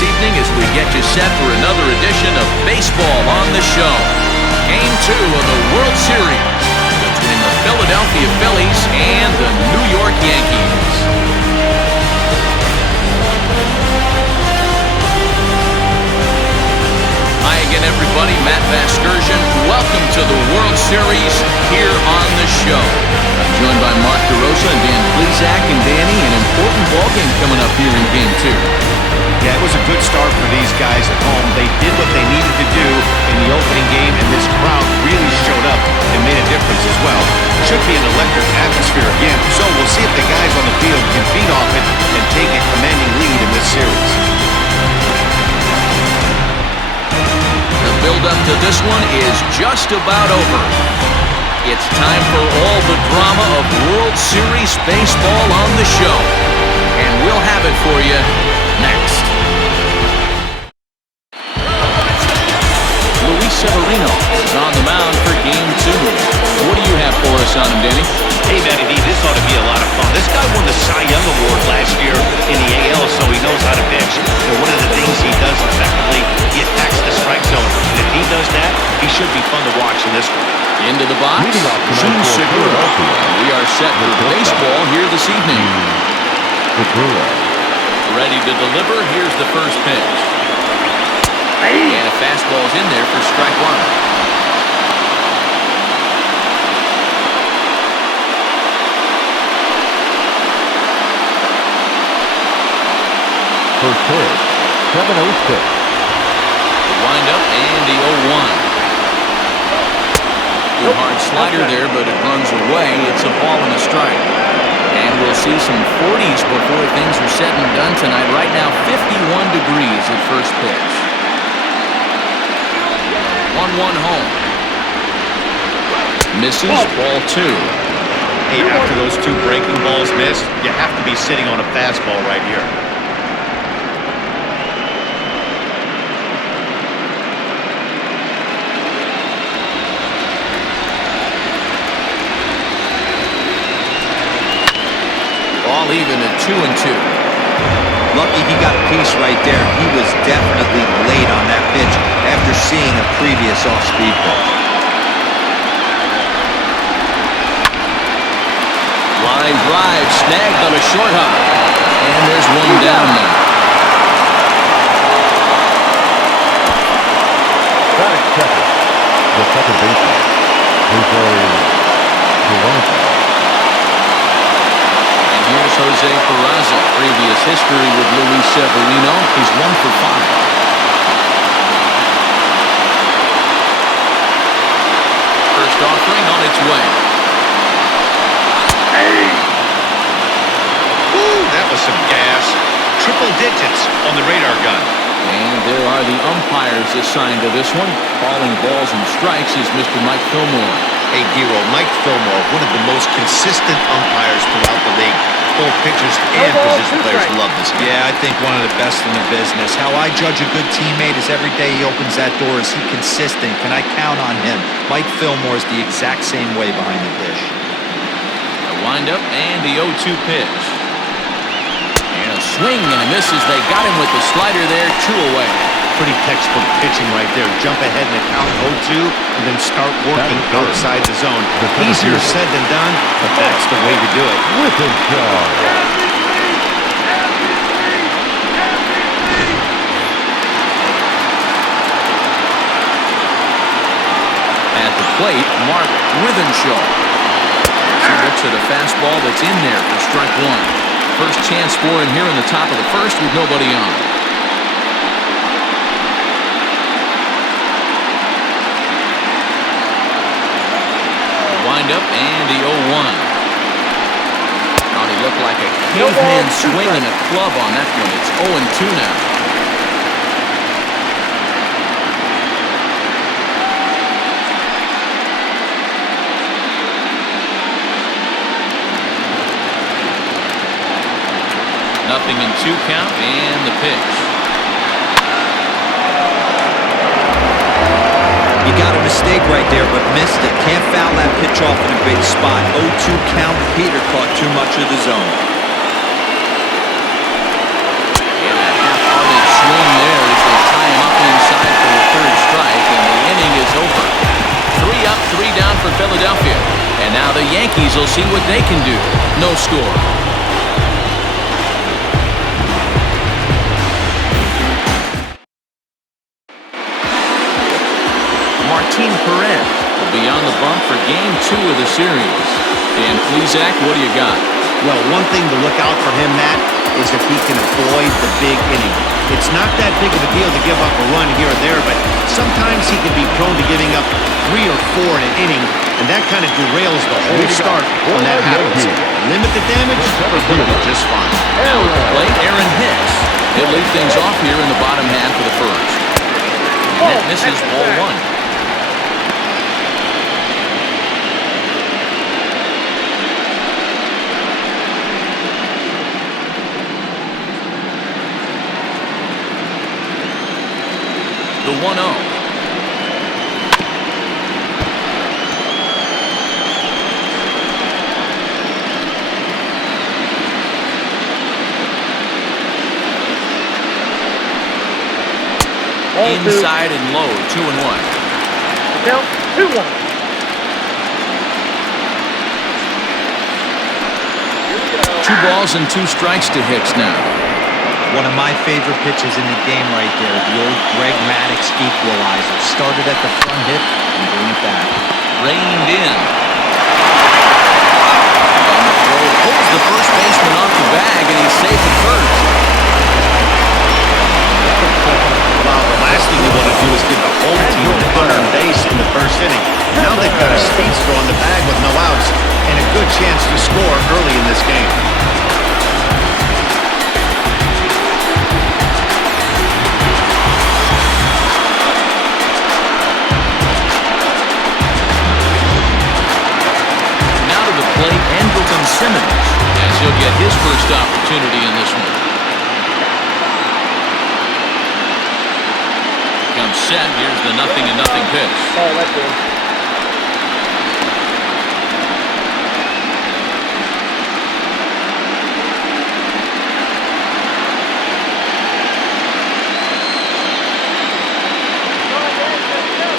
this evening as we get you set for another edition of Baseball on the Show. Game 2 of the World Series between the Philadelphia Phillies and the New York Yankees. Hi again, everybody. Matt Vasgersian. Welcome to the World Series here on the show. I'm joined by Mark DeRosa and Dan Plesac. And Danny, an important ballgame coming up here in Game 2. Yeah, it was a good start for these guys at home. They did what they needed to do in the opening game, and this crowd really showed up and made a difference as well. Should be an electric atmosphere again, so we'll see if the guys on the field can feed off it and take a commanding lead in this series. The build-up to this one is just about over. It's time for all the drama of World Series baseball on the show. And we'll have it for you next. Luis Severino is on the mound for Game 2. What do you have for us on him, Danny? Hey, Matty D, this ought to be a lot of fun. This guy won the Cy Young Award last year in the AL, so he knows how to pitch. And one of the things he does effectively, he attacks the strike zone. And if he does that, he should be fun to watch in this one. Into the box, Jun Segura. We are set for baseball here this evening. Ready to deliver. Here's the first pitch. And a fastball's in there for strike one. First pitch, 7-0 The windup and the 0-1. Good hard slider there, but it runs away. It's a ball and a strike. And we'll see some 40s before things are said and done tonight. Right now, 51 degrees at first pitch. 1-1 home. Misses, ball 2. Hey, after those two breaking balls missed, you have to be sitting on a fastball right here. All even at 2-2. Lucky he got a piece right there. He was definitely late on that pitch after seeing a previous off-speed ball. Line drive snagged on a short hop. And there's one down now. Batting second, the second baseman, Jose Peraza. Here's Jose Peraza. Previous history with Luis Severino. He's 1 for 5. First offering on its way. Hey! Woo, that was some gas. Triple digits on the radar gun. And there are the umpires assigned to this one. Calling balls and strikes is Mr. Mike Fillmore. Hey, Giro, Mike Fillmore, one of the most consistent umpires throughout the league. Both pitchers and position players love this guy. Yeah, I think one of the best in the business. How I judge a good teammate is every day he opens that door. Is he consistent? Can I count on him? Mike Fillmore is the exact same way behind the dish. A windup and the 0-2 pitch. And a swing and a misses. They got him with the slider there. 2 away. Pretty textbook pitching right there. Jump ahead in the count 0-2 and then start working outside the zone. Easier said than done, but that's the way to do it. With a shot. At the plate, Mark Withenshaw. He looks at a fastball that's in there for strike one. First chance for him here in the top of the first with nobody on. Windup and the 0-1. Thought he looked like a caveman swinging a club on that one. It's 0-2 now. Nothing in 2 count and the pitch. You got a mistake right there, but missed it. Can't foul that pitch off in a big spot. 0-2 count. Peter caught too much of the zone. And that half-hearted swing 3 down for Philadelphia. And now the Yankees will see what they can do. No score. Martin Perez will be on the bump for Game 2 of the series. Dan Plesac, what do you got? Well, one thing to look out for him, Matt, is if he can avoid the big inning. It's not that big of a deal to give up a run here or there, but sometimes he can be prone to giving up 3 or 4 in an inning, and that kind of derails the whole start when that happens. Limit the damage, he'll be just fine. Now at the plate, Aaron Hicks. He'll lead things off here in the bottom half of the first. And that misses ball 1. The 1-0. Inside and low, 2-1. Count 2-1. 2 balls and 2 strikes to Hicks now. One of my favorite pitches in the game right there, the old Greg Maddux equalizer. Started at the front hip and bring it back. Reined in. And the throw pulls the first baseman off the bag, and he's safe at first. Well, the last thing you want to do is give the home team an runner on base in the first inning. Now they've got a speedster on the bag with no outs and a good chance to score early in this game. Simmons, as he'll get his first opportunity in this one. Comes set. Here's the 0-0 pitch. Oh, that's good.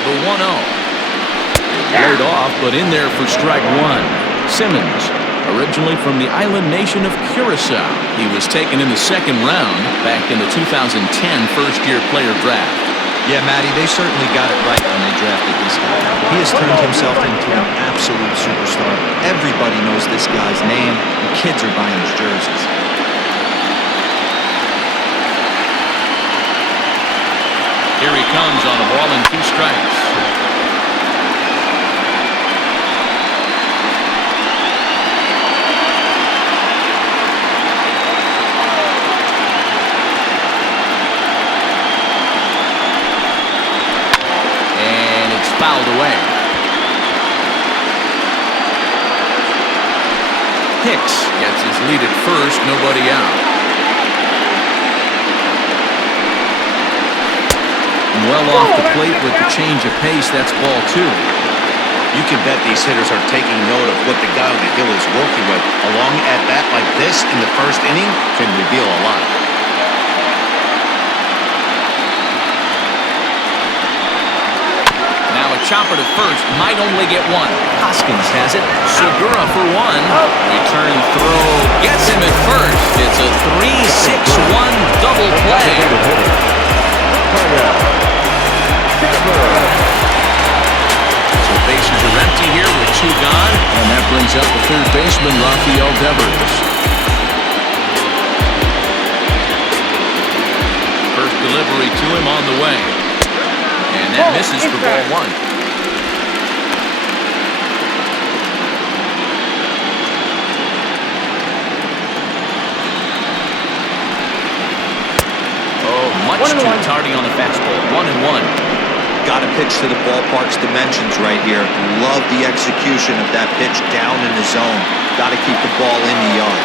The 1-0. Laid off, but in there for strike 1. Simmons. Originally from the island nation of Curacao, he was taken in the second round back in the 2010 first-year player draft. Yeah, Matty, they certainly got it right when they drafted this guy. He has turned himself into an absolute superstar. Everybody knows this guy's name, and kids are buying his jerseys. Here he comes on a ball and 2 strikes. Fouled away. Hicks gets his lead at first, nobody out. Well off the plate with the change of pace, that's ball 2. You can bet these hitters are taking note of what the guy on the hill is working with. A long at-bat like this in the first inning can reveal a lot. Chopper to first, might only get 1. Hoskins has it. Segura for 1. Return throw gets him at first. It's a 3-6-1 double play. So bases are empty here with 2 gone, and that brings up the third baseman, Rafael Devers. First delivery to him on the way. And that misses for ball 1. Much too tardy on the fastball. 1-1. Got to pitch to the ballpark's dimensions right here. Love the execution of that pitch down in the zone. Got to keep the ball in the yard.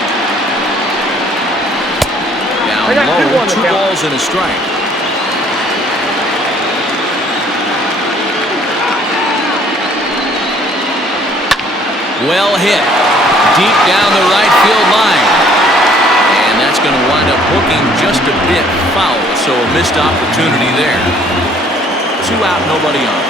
Down low, 2 balls and a strike. Well hit. Deep down the right field line. And that's going to wind up hooking just a bit foul, so a missed opportunity there. 2 out, nobody on.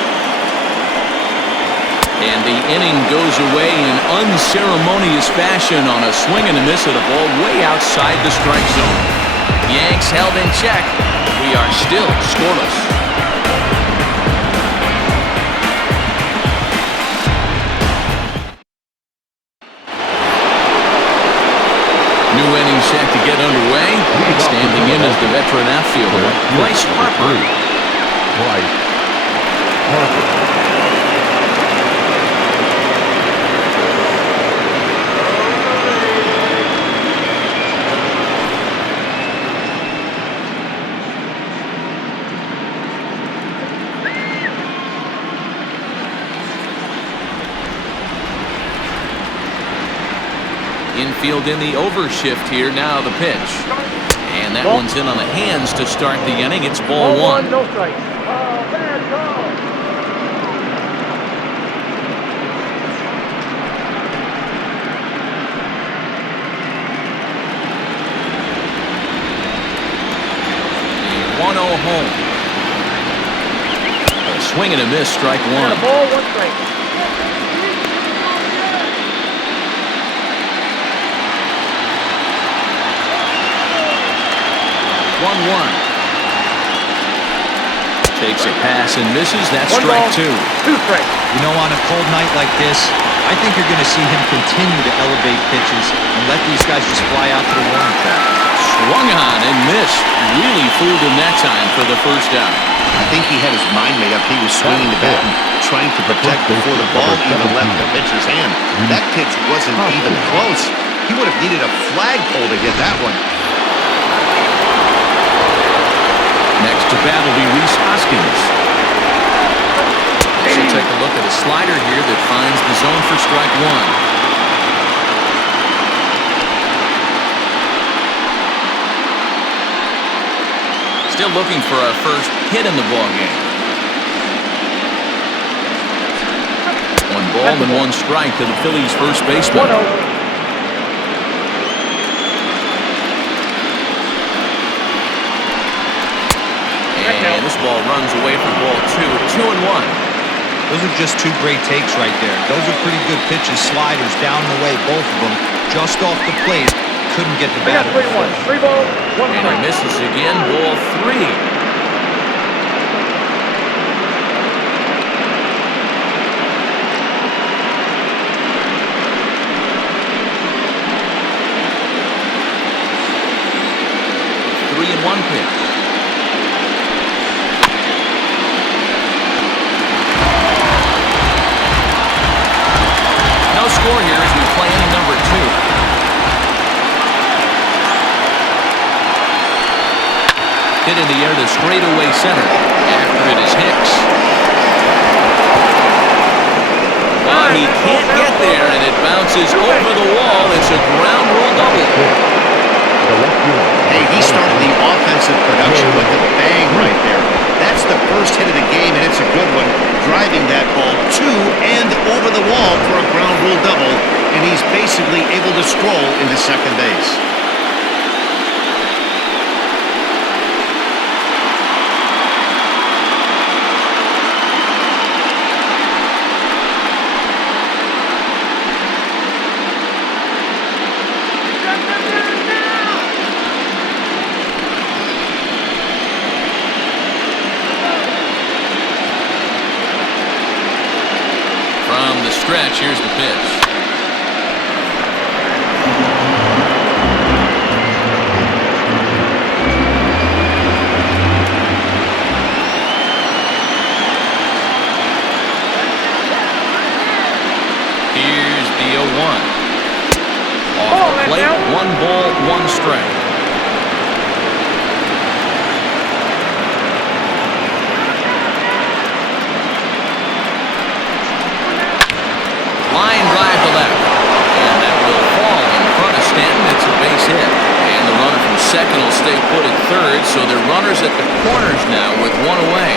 And the inning goes away in unceremonious fashion on a swing and a miss at a ball way outside the strike zone. Yanks held in check. We are still scoreless. New inning set to get underway. Standing in as the veteran outfielder, Bryce Harper. Bryce Harper. Infield in the overshift here. Now the pitch. And that one's in on the hands to start the inning. It's ball one. No strikes. Bad call. A 1-0 home. A swing and a miss, strike one. Ball, one strike. 1-1. Takes a pass and misses. That's strike two. Two strikes. You know, on a cold night like this, I think you're going to see him continue to elevate pitches and let these guys just fly out to the warning track. Swung on and missed. Really fooled him that time for the first out. I think he had his mind made up. He was swinging the bat and trying to protect before the ball even left the pitcher's hand. That pitch wasn't even close. He would have needed a flagpole to get that one. Next to bat will be Rhys Hoskins. We'll take a look at a slider here that finds the zone for strike one. Still looking for our first hit in the ballgame. 1 ball and 1 strike to the Phillies first baseman. 1-0. And this ball runs away from ball 2. 2-1. Those are just two great takes right there. Those are pretty good pitches. Sliders down and away, both of them. Just off the plate. Couldn't get the We got bat. 3-1. 3 balls, 1 And he strike. misses again, ball 3. Three and 1 pitch. No score here as we play inning number 2. Hit in the air to straightaway center. After it is Hicks. But he can't get there, and it bounces over the wall. It's a ground rule double. Hey, he started the offensive production with a bang right there. That's the first hit of the game, and it's a good one. Driving that ball to and over the wall for a ground rule double, and he's basically able to stroll into second base. From the stretch, here's the pitch. Here's the 0-1. Off the plate, 1 ball, 1 strike. Line drive to left. And that will fall in front of Stanton. It's a base hit. And the runner from second will stay put at third. So they're runners at the corners now with 1 away.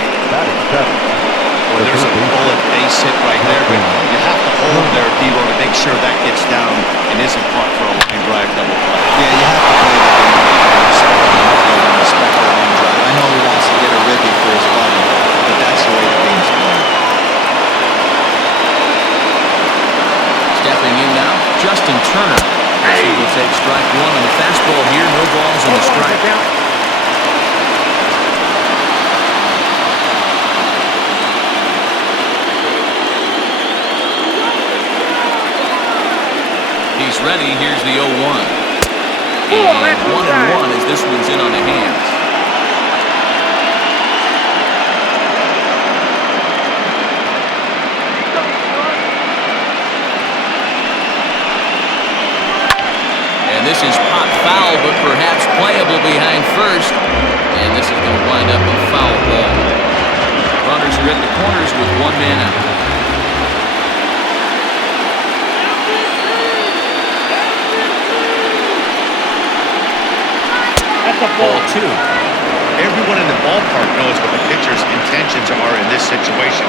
Well, there's a bullet base hit right there, but you have to hold there, Devo, to make sure that gets down and isn't caught for a line drive double play. Yeah, you have to play the game and respect the line drive. I know he wants to get a ribby for his buddy, but that's the way the game's played. 1-0 Strike one on the fastball here. No balls in the strike. He's ready. Here's the 0-1. And 1-1 as this one's in on the hands. And this is popped foul, but perhaps playable behind first. And this is going to wind up a foul ball. Runners are at the corners with one man out. That's a Ball two. Everyone in the ballpark knows what the pitcher's intentions are in this situation.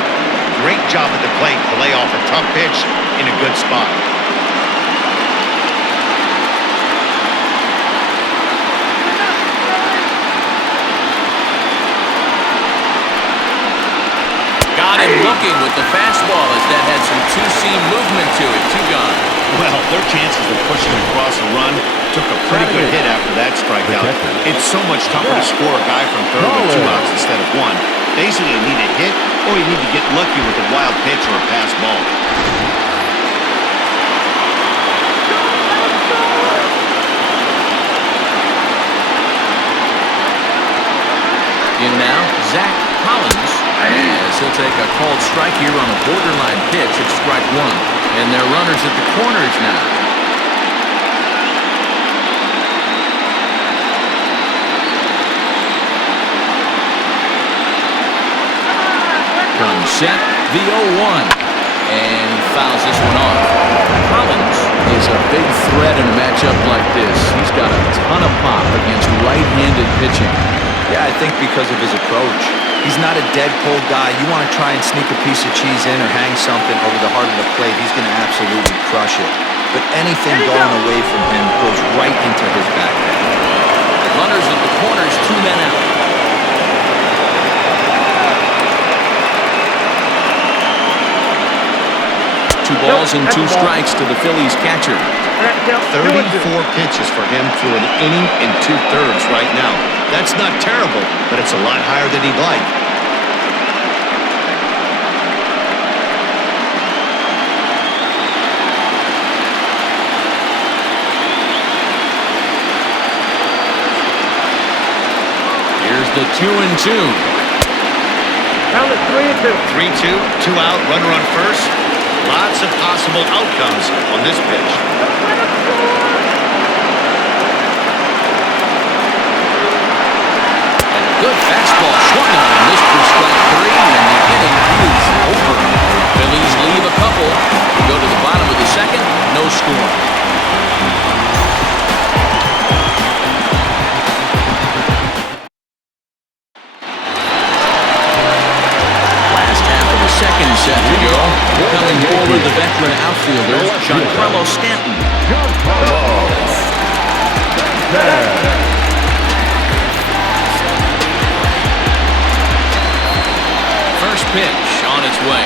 Great job at the plate to lay off a tough pitch in a good spot. Got him looking with the fastball as that had some two-seam movement to it. Two gone. Well, their chances of pushing across a run took a pretty good hit after that strikeout. It's so much tougher to score a guy from third with 2 outs instead of 1. Basically, you need a hit or you need to get lucky with a wild pitch or a pass ball. In now, Zach Collins, as he'll take a called strike here on a borderline pitch at strike one. And their runners at the corners now. From set, the 0-1. And he fouls this one off. Collins is a big threat in a matchup like this. He's got a ton of pop against right-handed pitching. Yeah, I think because of his approach. He's not a dead cold guy. You want to try and sneak a piece of cheese in or hang something over the heart of the plate, he's going to absolutely crush it. But anything going away from him goes right into his backhand. Runners at the corners, 2 men out. Two balls and 2 strikes to the Phillies catcher. 34 pitches for him through an inning and 2/3 right now. That's not terrible, but it's a lot higher than he'd like. Here's the 2-2. Count it 3-2. 3-2, 2 out, runner on first. Lots of possible outcomes on this pitch. Good fastball swung on him. This for strike 3, and the inning is over. Phillies leave a couple. We go to the bottom of the second. No score. Last half of the second set to go. Coming forward, the veteran outfielder, Giancarlo Stanton. First pitch on its way.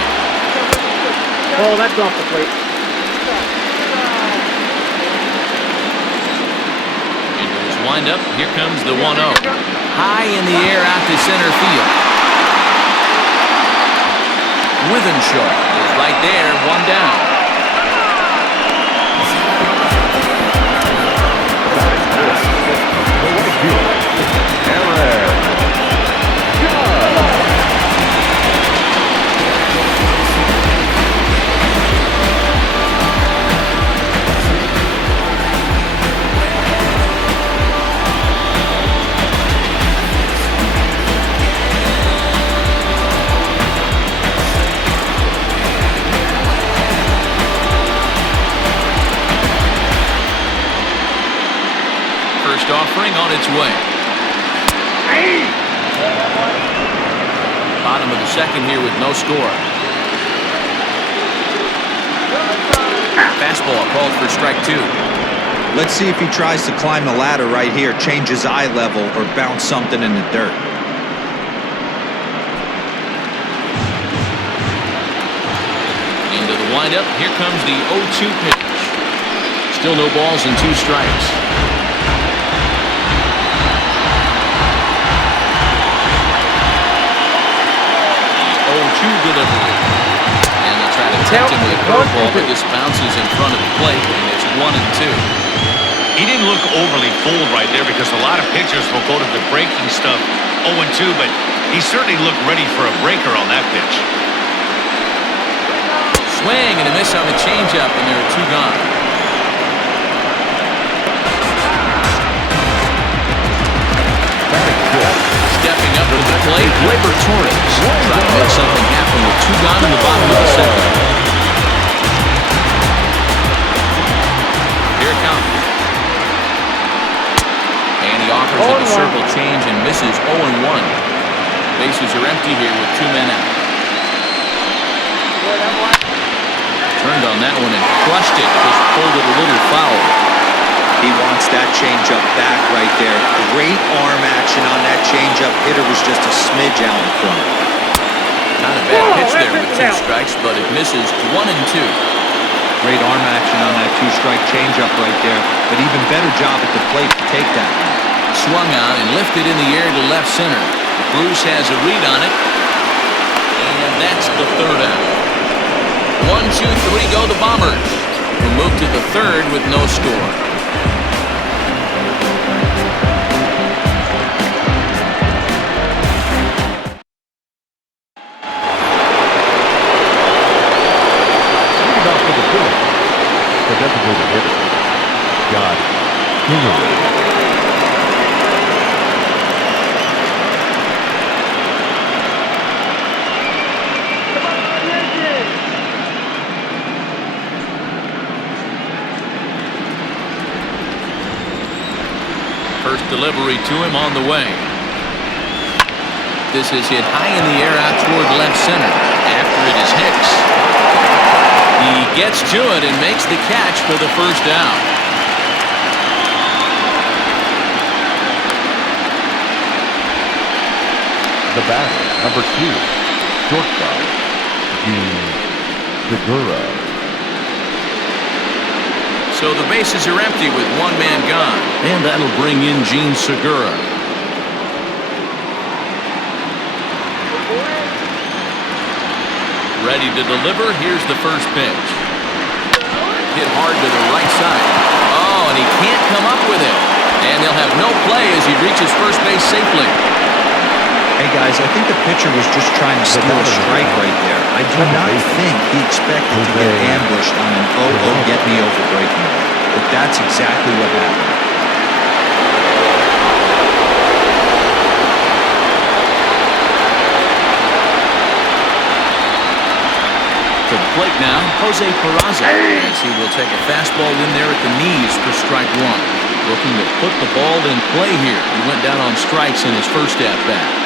Oh, that's off the plate. Into his windup, here comes the 1-0. High in the air out to center field. Withenshaw is right there, 1 down. First offering on its way. Bottom of the second here with no score. Fastball called for strike 2. Let's see if he tries to climb the ladder right here, change his eye level, or bounce something in the dirt. Into the windup. Here comes the 0-2 pitch. Still no balls and 2 strikes. 0-2 delivery. And they try to tempt him with a curveball, but this bounces in front of the plate, and it's 1-2. He didn't look overly fooled right there because a lot of pitchers will go to the breaking stuff 0-2, but he certainly looked ready for a breaker on that pitch. Swing and a miss on the changeup, and there are 2 gone. Stepping up to the plate, Gleyber Torres trying to make something happen with 2 gone in the bottom of the 7th. Here it comes. And he offers it a circle change and misses 0-1. Bases are empty here with 2 men out. Turned on that one and crushed it. Just pulled it a little foul. He wants that changeup back right there. Great arm action on that changeup. Hitter was just a smidge out in front. Not a bad pitch there with 2 strikes, but it misses 1-2. Great arm action on that 2-strike changeup right there. But even better job at the plate to take that one. Swung on and lifted in the air to left center. Bruce has a read on it. And that's the 3rd out. 1, 2, 3 go the Bombers. We'll move to the 3rd with no score. The designated hitter, Scott Kingery. First delivery to him on the way. This is hit high in the air out toward left center. After it is Hicks. He gets to it and makes the catch for the 1st out. The batter, number 2, shortstop, Gene Segura. So the bases are empty with 1 man gone. And that'll bring in Gene Segura. Ready to deliver. Here's the first pitch. Hit hard to the right side. Oh, and he can't come up with it. And he'll have no play as he reaches first base safely. Hey, guys, I think the pitcher was just trying to steal a strike right there. I do not think he expected to get ambushed on an 0-0 get-me-over breaking ball. But that's exactly what happened. To the plate now, Jose Peraza, as he will take a fastball in there at the knees for strike 1. Looking to put the ball in play here. He went down on strikes in his first at-bat.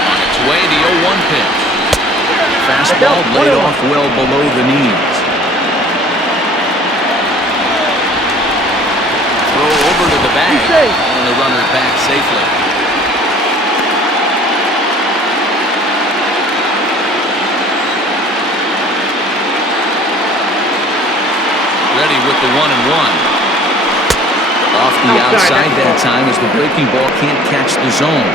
On its way, the 0-1 pitch. Fastball laid off well below the knees. Over to the bag, and the runner back safely. Ready with the 1-1. Off the outside that time as the breaking ball can't catch the zone.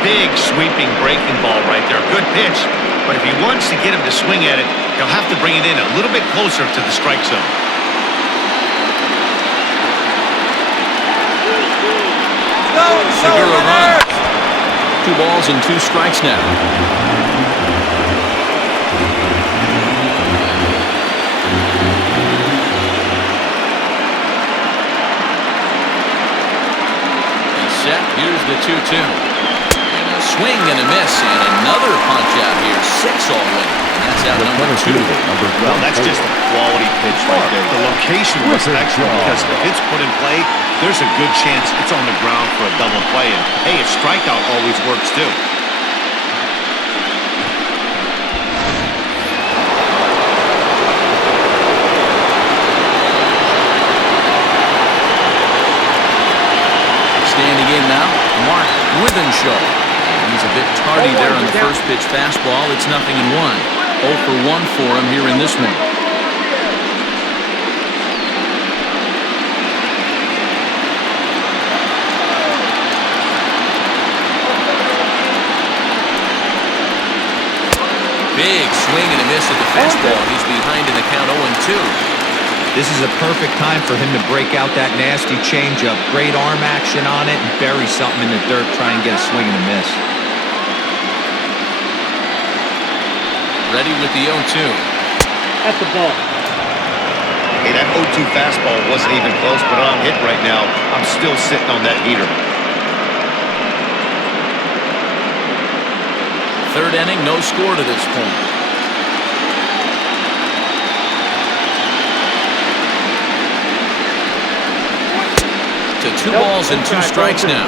Big sweeping breaking ball right there. Good pitch, but if he wants to get him to swing at it, he'll have to bring it in a little bit closer to the strike zone. Segura runs. 2 balls and 2 strikes now. He's set. Here's the 2-2. And a swing and a miss, and another punch out here. 6 already. And that's out number 2. Well, that's just a quality pitch right there. The location was excellent because if it's put in play, there's a good chance it's on the ground for a double play. And hey, a strikeout always works too. Standing in now, Mark Withenshaw. He's a bit tardy there on the first pitch fastball. It's 0-1. 0 for 1 for him here in this one. Big swing and a miss at the fastball. He's behind in the count 0-2. This is a perfect time for him to break out that nasty changeup. Great arm action on it and bury something in the dirt. Try and get a swing and a miss. Ready with the 0-2. That's the ball. Hey, that 0-2 fastball wasn't even close, but on hit right now, I'm still sitting on that heater. Third inning, no score to this point. To 2 balls and 2 strikes now.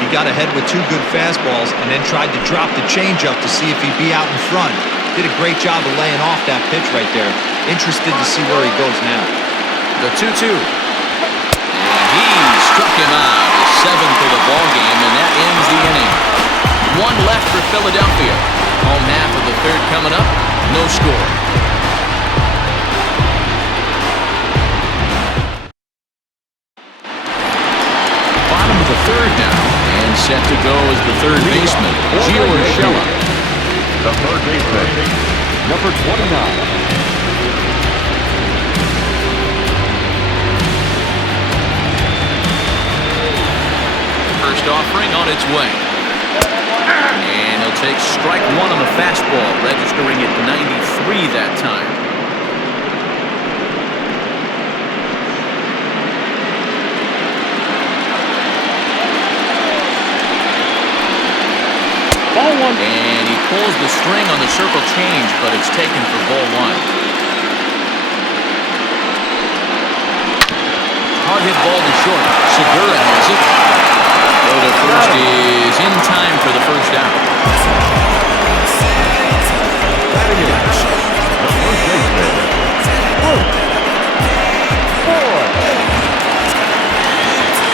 He got ahead with 2 good fastballs and then tried to drop the changeup to see if he'd be out in front. Did a great job of laying off that pitch right there. Interested to see where he goes now. The 2-2. And he struck him out. His 7th of the ball game, and that ends the inning. 1 left for Philadelphia. Home half of the third coming up. No score. Bottom of the third now. And set to go is the third baseman, Gio Urshela. The third baseman, number 29. First offering on its way. And he'll take strike 1 on the fastball, registering at 93 that time. Ball 1. And he pulls the string on the circle change, but it's taken for ball 1. Hard hit ball to short. Segura has it. Go to first is in time for the first out.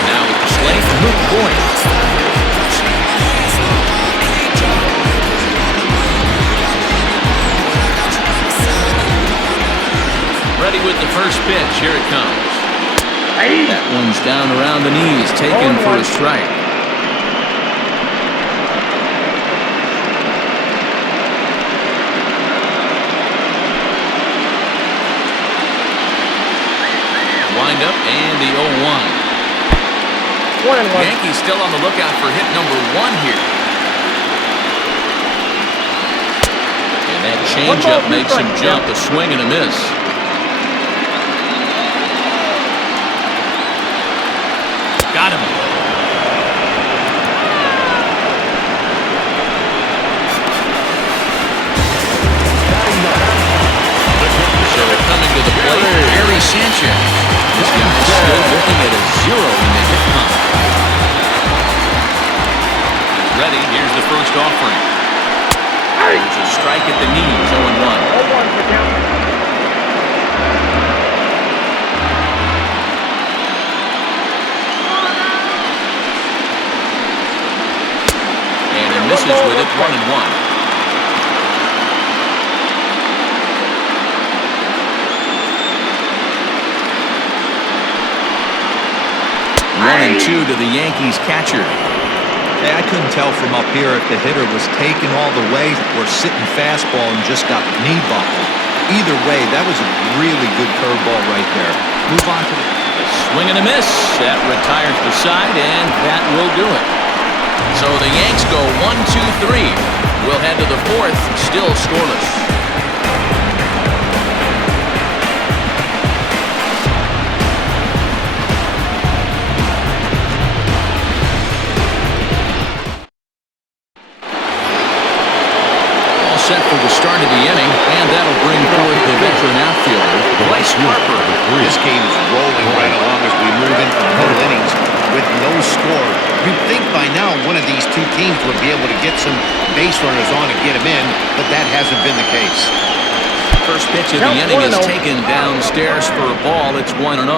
Now with the slate, Luke Boyd. Ready with the first pitch. Here it comes. That one's down around the knees, taken for a strike. Wind up and the 0-1. 1-1. Yankees still on the lookout for hit number 1 here. And that changeup makes him jump, a swing and a miss. Got him. So coming to the plate, Gary Sanchez. This guy's still looking at a 0 in the hit count. Ready, here's the first offering. There's a strike at the knees, 0-1. 0-1 for count. Misses with it, 1-1. 1-2 to the Yankees catcher. Hey, I couldn't tell from up here if the hitter was taken all the way or sitting fastball and just got knee buckled. Either way, that was a really good curveball right there. Move on to the swing and a miss. That retires the side, and that will do it. So the Yanks go 1-2-3. We'll head to the 4th, still scoreless. All set for the start of the inning, and that'll bring forth the veteran outfielder, Bryce Harper. This game is rolling right along as we move into the middle innings with no score. You'd think by now one of these two teams would be able to get some base runners on and get them in, but that hasn't been the case. First pitch of the inning is taken downstairs for a ball. It's 1-0.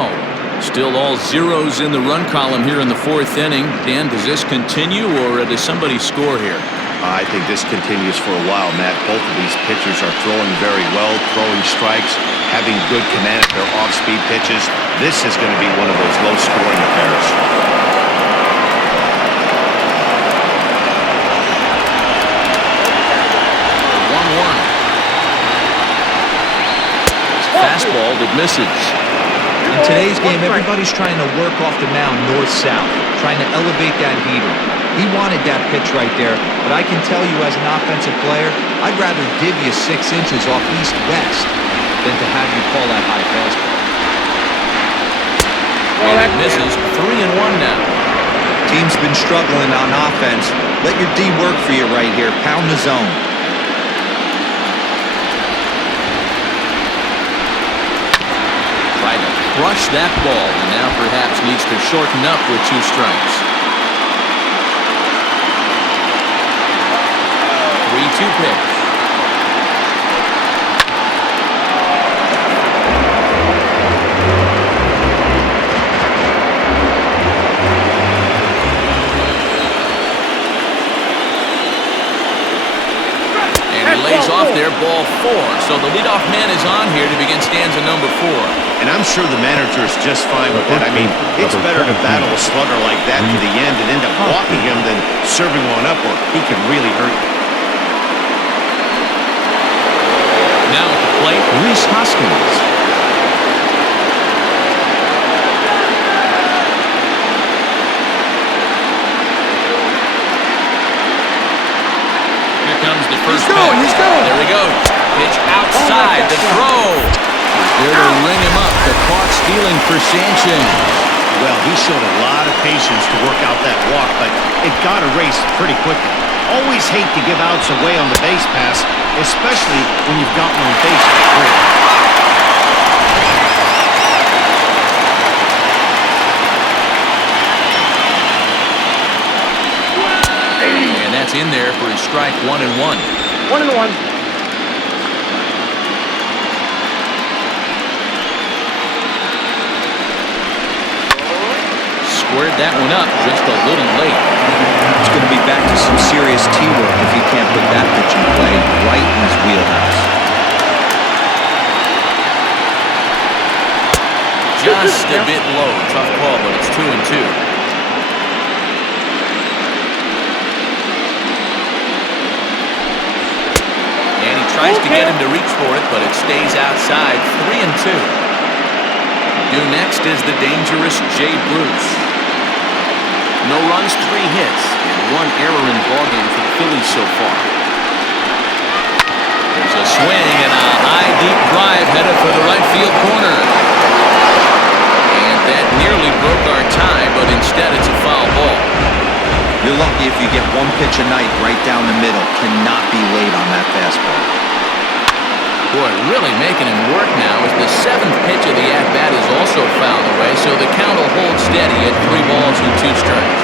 Still all zeros in the run column here in the fourth inning. Dan, does this continue or does somebody score here? I think this continues for a while, Matt. Both of these pitchers are throwing very well, throwing strikes, having good command of their off-speed pitches. This is going to be one of those low-scoring affairs. 1-1. Fastball that misses. In today's game, everybody's trying to work off the mound north-south, trying to elevate that heater. He wanted that pitch right there, but I can tell you as an offensive player, I'd rather give you 6 inches off east-west than to have you call that high fastball. And it misses. 3-1 now. Team's been struggling on offense. Let your D work for you right here. Pound the zone. Try to crush that ball, and now perhaps needs to shorten up with 2 strikes. 3-2 pitch. And he lays off there, ball 4. So the leadoff man is on here to begin stanza number 4. And I'm sure the manager is just fine with that. I mean, it's better to battle a slugger like that to the end and end up walking him than serving one up, or he can really hurt you. Now at the plate, Reese Hoskins. Here comes the first pitch. He's going. There he goes. Pitch outside. The throw. There to ring him up. The caught stealing for Sanchez. Well, he showed a lot of patience to work out that walk, but it got erased pretty quickly. Always hate to give outs away on the base pass, especially when you've got one on base at the plate. And that's in there for his strike. 1-1. 1-1. Squared that one up just a little late. It's going to be back to some serious teamwork if he can't put that pitching play right in his wheelhouse. Just a bit low. Tough call, but it's 2-2. And he tries to get him to reach for it, but it stays outside. 3-2. Due next is the dangerous Jay Bruce. No runs, 3 hits, and 1 error in the ballgame for the Phillies so far. There's a swing and a high, deep drive headed for the right field corner. And that nearly broke our tie, but instead it's a foul ball. You're lucky if you get 1 pitch a night right down the middle. Cannot be late on that fastball. Boy, really making him work now as the 7th pitch of the at-bat is also fouled away, so the count will hold steady at 3 balls and 2 strikes.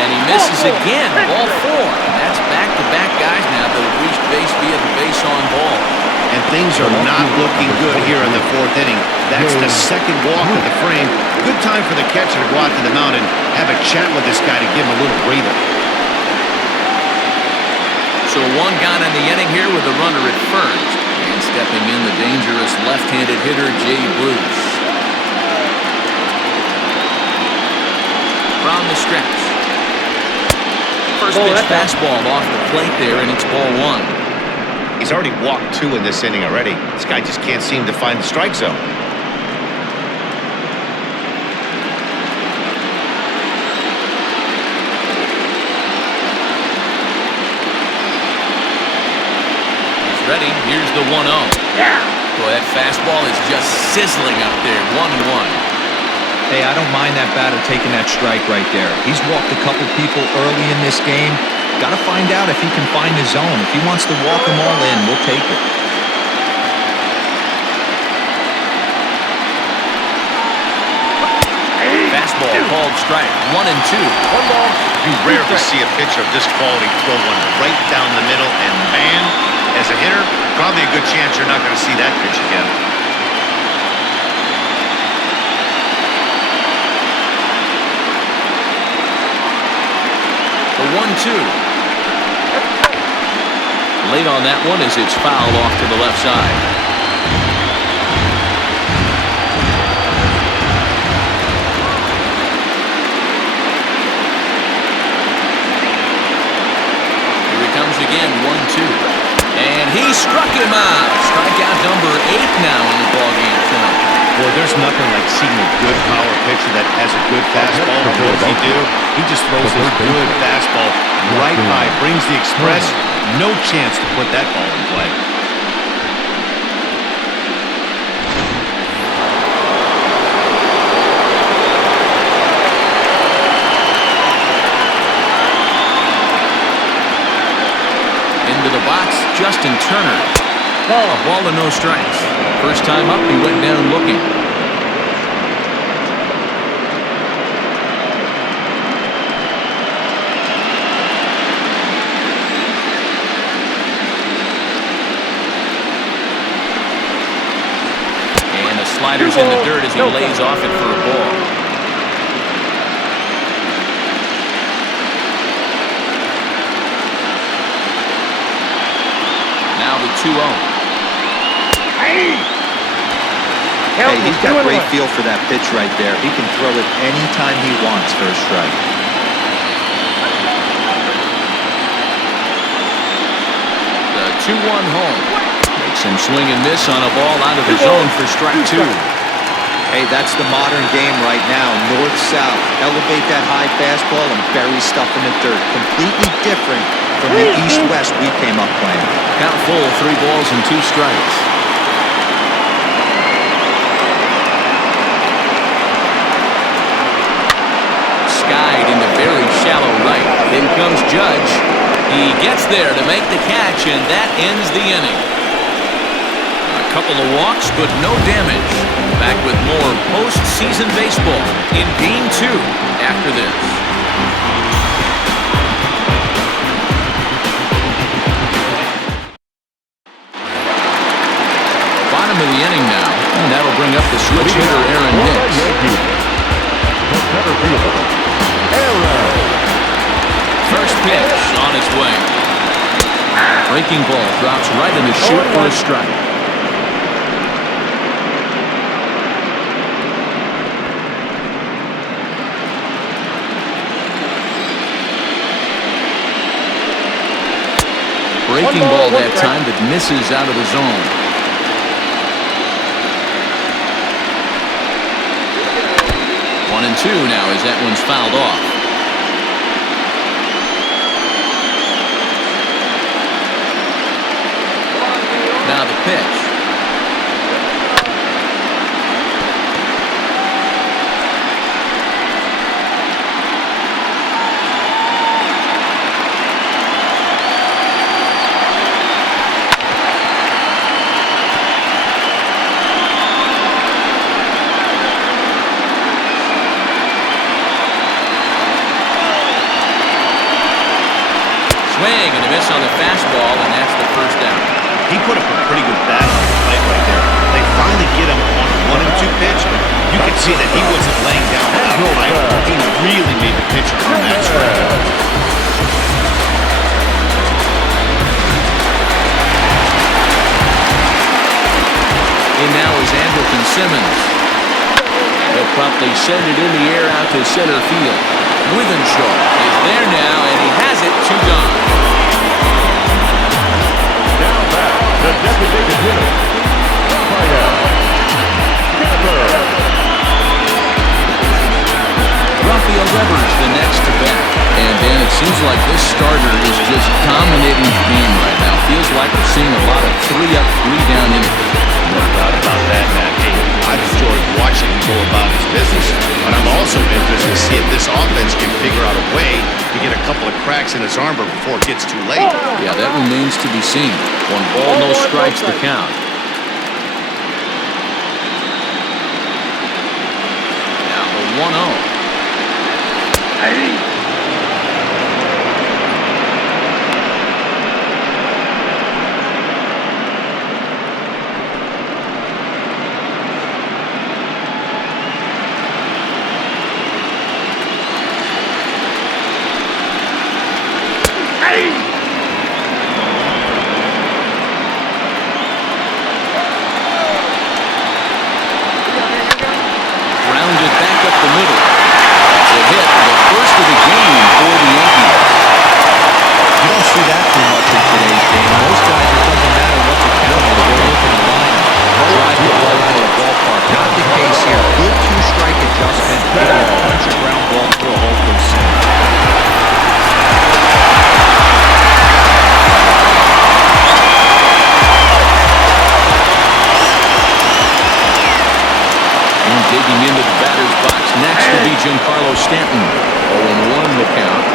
And he misses again, ball 4. And that's back-to-back guys now that have reached base via the base on ball. And things are not looking good here in the 4th inning. That's the 2nd walk of the frame. Good time for the catcher to go out to the mound and have a chat with this guy to give him a little breather. So 1 gone in the inning here with a runner at first. And stepping in the dangerous left-handed hitter, Jay Bruce. From the stretch. First pitch fastball off the plate there, and it's ball 1. He's already walked 2 in this inning already. This guy just can't seem to find the strike zone. He's ready. Here's the 1-0. Boy, that fastball is just sizzling up there. 1-1. Hey, I don't mind that batter taking that strike right there. He's walked a couple people early in this game. Got to find out if he can find his zone. If he wants to walk them all in, we'll take it. Fastball called strike. 1-2. 1 ball. You rarely see a pitcher of this quality throw one right down the middle, and man, As a hitter, probably a good chance you're not going to see that pitch again. The 1-2. Late on that one as it's fouled off to the left side. Here he comes again, 1-2. And he struck him out. Strikeout number 8 now in the ballgame for him. Boy, there's nothing like seeing a good power pitcher that has a good fastball. And what does he do? He just throws this good fastball right by, brings the express. No chance to put that ball in play. Into the box, Justin Turner. A ball and no strikes. First time up, he went down looking. And the slider's in the dirt as he lays off it for a ball. Now the 2-0. Hey, he's got great feel for that pitch right there. He can throw it anytime he wants for a strike. The 2-1 home. Makes him swing and miss on a ball out of the zone for strike 2. Hey, that's the modern game right now. North-south. Elevate that high fastball and bury stuff in the dirt. Completely different from the east-west we came up playing. Count full, 3 balls and 2 strikes. Skied into very shallow right. In comes Judge. He gets there to make the catch, and that ends the inning. A couple of walks, but no damage. Back with more postseason baseball in Game 2 after this. Bottom of the inning now, and that'll bring up the switch hitter Aaron Hicks. First pitch on its way. Breaking ball drops right in the chute for a strike. Breaking ball that time that misses out of the zone. 1-2 now as that one's fouled off. Now the pitch. Swing and a miss on the fastball, and that's the first down. He put up a pretty good battle on the plate right there. They finally get him on a 1-2 pitch, but you can see that he wasn't laying down without a fight. He really made the pitcher earn that strike. In now is Andrelton Simmons. He'll promptly send it in the air out to center field. Withenshaw is there now, and he has it 2 gone. Now back, the designated hitter, Rafael Devers the next to bat. And Dan, it seems like this starter is just dominating the game right now. Feels like we're seeing a lot of 3-up, 3-down innings. No doubt about that, Matt. Hey, I've enjoyed watching him go about his business, but I'm also interested to see if this offense can figure out a way to get a couple of cracks in his armor before it gets too late. Yeah, that remains to be seen. 1 ball, no strikes to count. Now the 1-0. Grounded back up the middle. It's a hit, the first of the game for the Yankees. You don't see that too much in today's game. Most guys, it doesn't matter what the count is. They're looking to line up. Drive the ball out of the ballpark. Not the case here. Good two-strike adjustment. Giving a punch a ground ball through a hole for center. And digging into the batter's box next will be Giancarlo Stanton. 0-1 the count.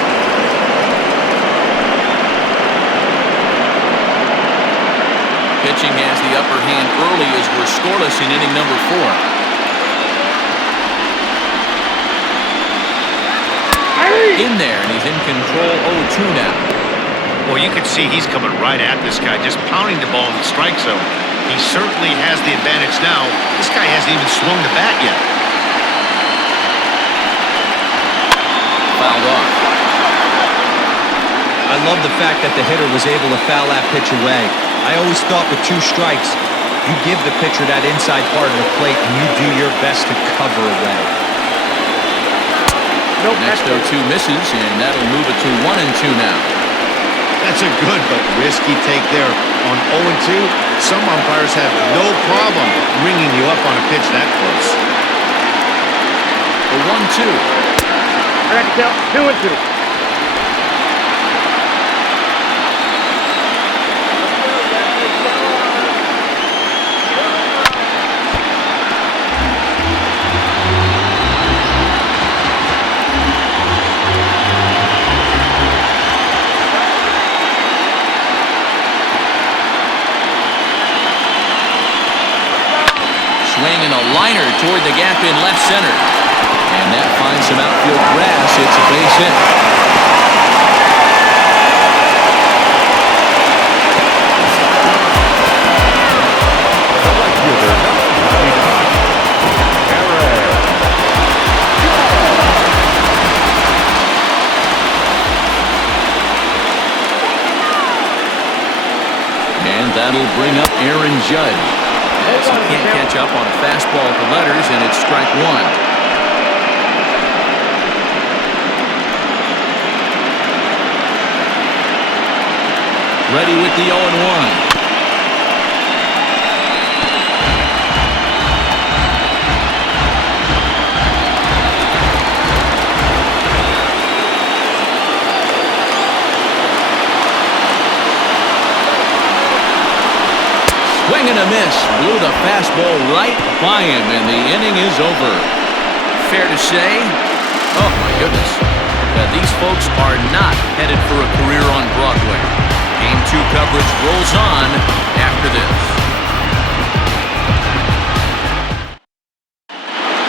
Pitching has the upper hand early as we're scoreless in inning number 4. In there, and he's in control 0-2 now. Well, you can see he's coming right at this guy, just pounding the ball in the strike zone. He certainly has the advantage now. This guy hasn't even swung the bat yet. Fouled off. I love the fact that the hitter was able to foul that pitch away. I always thought with 2 strikes, you give the pitcher that inside part of the plate and you do your best to cover away. Next 0-2 misses, and that'll move it to 1-2 now. That's a good but risky take there. On 0-2, some umpires have no problem ringing you up on a pitch that close. The 1-2. I got to count 2-2. Swinging a liner toward the gap in left center. And that finds some outfield grass. It's a base hit. And that'll bring up Aaron Judge. As he can't catch up on a fastball at the letters, and it's strike 1. Ready with the 0-1. Swing and a miss. Blew the fastball right by him, and the inning is over. Fair to say, oh my goodness, that these folks are not headed for a career on Broadway. Game 2 coverage rolls on after this.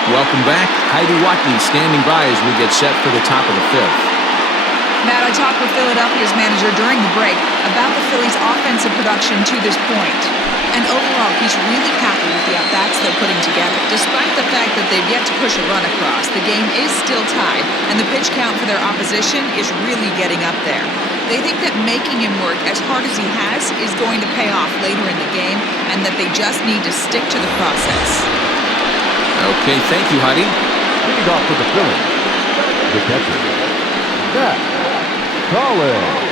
Welcome back. Heidi Watney standing by as we get set for the top of the 5th. Matt, I talked with Philadelphia's manager during the break about the Phillies' offensive production to this point. And overall, he's really happy with the at-bats they're putting together. Despite the fact that they've yet to push a run across, the game is still tied, and the pitch count for their opposition is really getting up there. They think that making him work as hard as he has is going to pay off later in the game, and that they just need to stick to the process. Okay, thank you, Heidi. Leading off for the Phillies, the catcher, Matt Collins.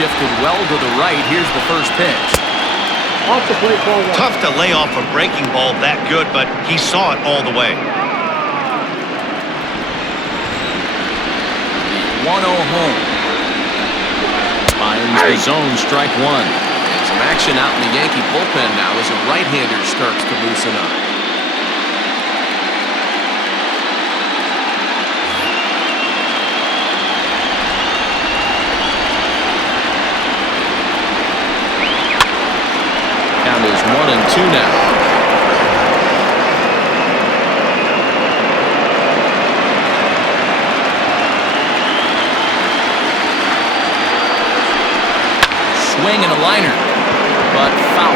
Shifted well to the right. Here's the first pitch. Off the plate, ball 1. Tough to lay off a breaking ball that good, but he saw it all the way. The 1-0 home. Finds the zone, strike 1. And some action out in the Yankee bullpen now as a right-hander starts to loosen up. Count is 1-2 now. Swing and a liner, but foul.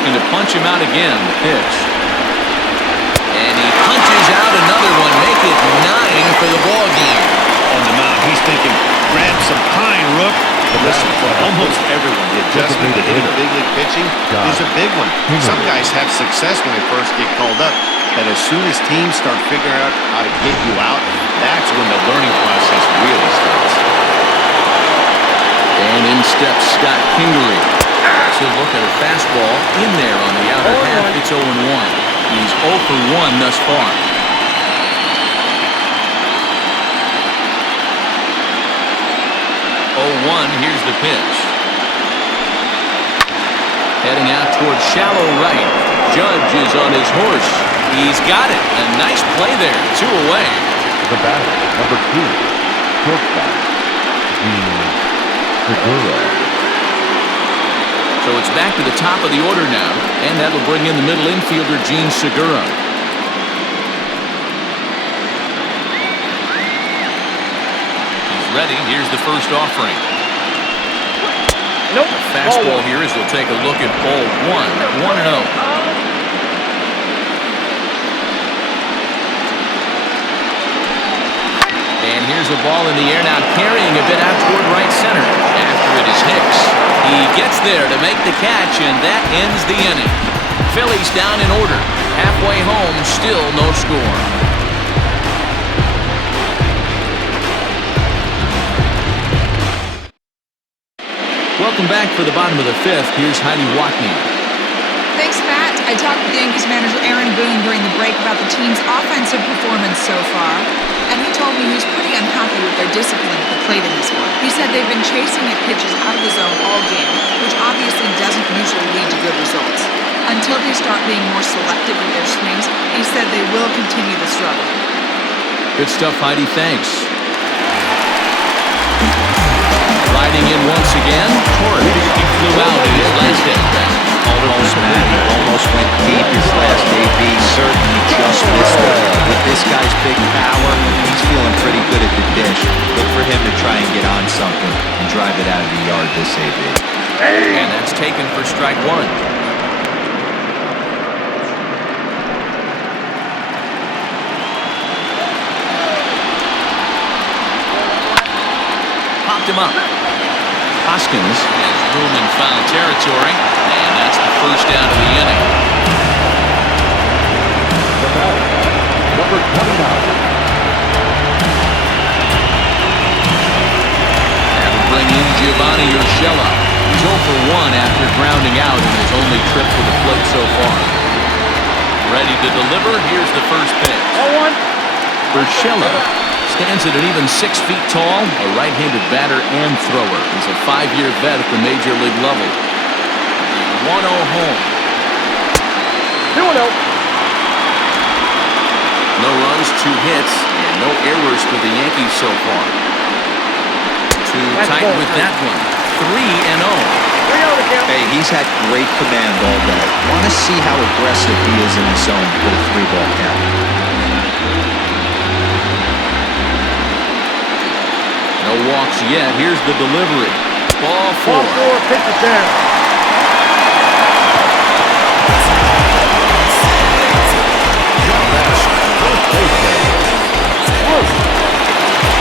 looking to punch him out again. The pitch. And he punches out another one. Make it 9 for the ball game. On the mound, he's thinking, grab some pine, Rook. But listen, for almost everyone, the adjustment to hitting big league pitching is a big one. Some guys have success when they first get called up, but as soon as teams start figuring out how to get you out, that's when the learning process really starts. And in steps Scott Kingery. So look at a fastball in there on the outer half. It's 0-1. He's 0 for 1 thus far. 0-1, here's the pitch. Heading out towards shallow right. Judge is on his horse. He's got it. A nice play there. 2 away. The batter, number 2, shortstop, Segura. So it's back to the top of the order now, and that'll bring in the middle infielder, Gene Segura. Ready. Here's the first offering. Nope. A fastball here as they'll take a look at ball 1. 1-0. And here's a ball in the air now, carrying a bit out toward right center. After it is Hicks. He gets there to make the catch, and that ends the inning. Phillies down in order. Halfway home, still no score. Welcome back for the bottom of the 5th. Here's Heidi Watney. Thanks, Matt. I talked with Yankees manager Aaron Boone during the break about the team's offensive performance so far, and he told me he was pretty unhappy with their discipline at the plate in this one. He said they've been chasing at pitches out of the zone all game, which obviously doesn't usually lead to good results. Until they start being more selective with their swings, he said they will continue the struggle. Good stuff, Heidi. Thanks. Riding in once again, Torres. He flew out in his last at-bat. Almost, Matt. He almost went deep his last AB. Certainly just missed it. With this guy's big power, he's feeling pretty good at the dish. Look for him to try and get on something and drive it out of the yard this AB. And that's taken for strike 1. Popped him up. Hoskins has room in foul territory, and that's the first out of the inning. The batter, number 29. That'll bring in Giovanni Urshela. He's 0 for 1 after grounding out in his only trip to the plate so far. Ready to deliver. Here's the first pitch. 0-1. Urshela stands at an even 6 feet tall, a right-handed batter and thrower. He's a 5-year vet at the major league level. The 1-0 home. 2-0. No runs, 2 hits, and no errors for the Yankees so far. Too tight with that one. 3-0. 3-0 to count. Hey, he's had great command all day. Want to see how aggressive he is in the zone with a 3-ball count. No walks yet. Here's the delivery. Ball 4. Ball 4, pitch is down.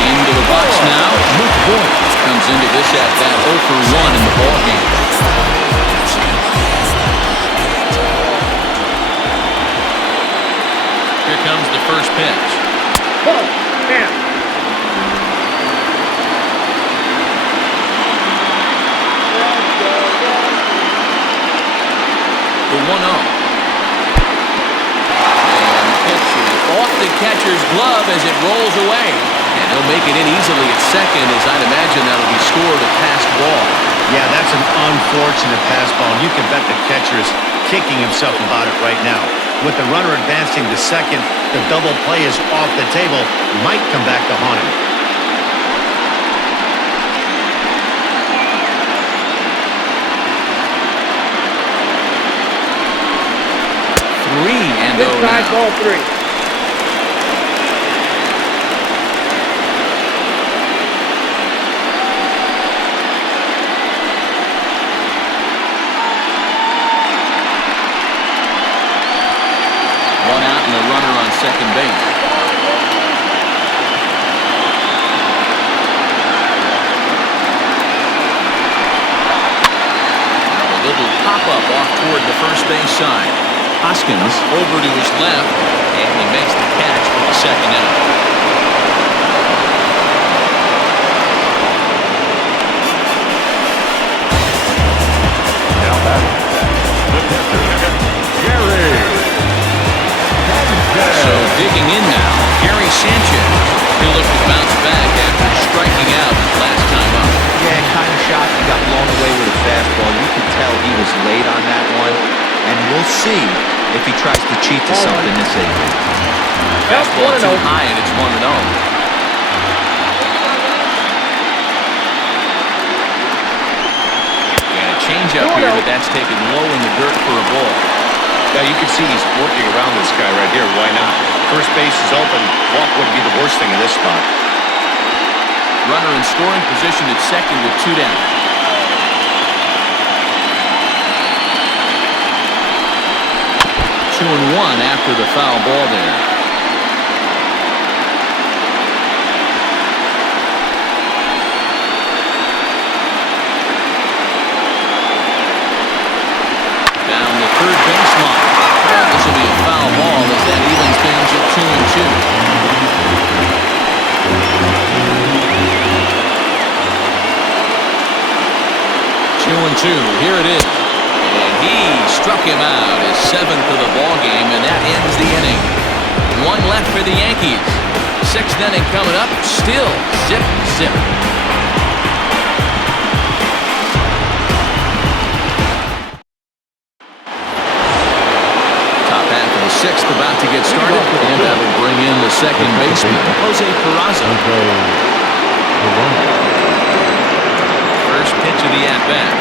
Into the box now. Luke Boyd comes into this at-bat 0 for 1 in the ballgame. Here comes the first pitch. Ball, down. The 1-0. And pitch is off the catcher's glove as it rolls away. And he'll make it in easily at second, as I'd imagine that'll be scored a passed ball. Yeah, that's an unfortunate pass ball. You can bet the catcher is kicking himself about it right now. With the runner advancing to second, the double play is off the table. Might come back to haunt him. This side, ball 3. second base. Now a little pop-up off toward the first base side. Hoskins over to his left, and he makes the catch for the second out. So digging in now, Gary Sanchez. He'll look to bounce back after striking out last time up. Yeah, kind of shocked he got blown away with a fastball. You could tell he was late on that one. And we'll see if he tries to cheat to something this inning. Fastball too high, and it's 1-0. And a changeup here, but that's taken low in the dirt for a ball. Yeah, you can see he's working around this guy right here. Why not? First base is open. Walk wouldn't be the worst thing in this spot. Runner in scoring position at second with 2 down. Two and one after the foul ball there. Down the third baseline. Well, this will be a foul ball as that evens things at 2 and 2. 2-2. Here it is. And he struck him out, his 7th of the ball game, and that ends the inning. 1 left for the Yankees. 6th inning coming up. Still zip. Sixth about to get started, and that'll bring in the second baseman, Jose Peraza. First pitch of the at-bat.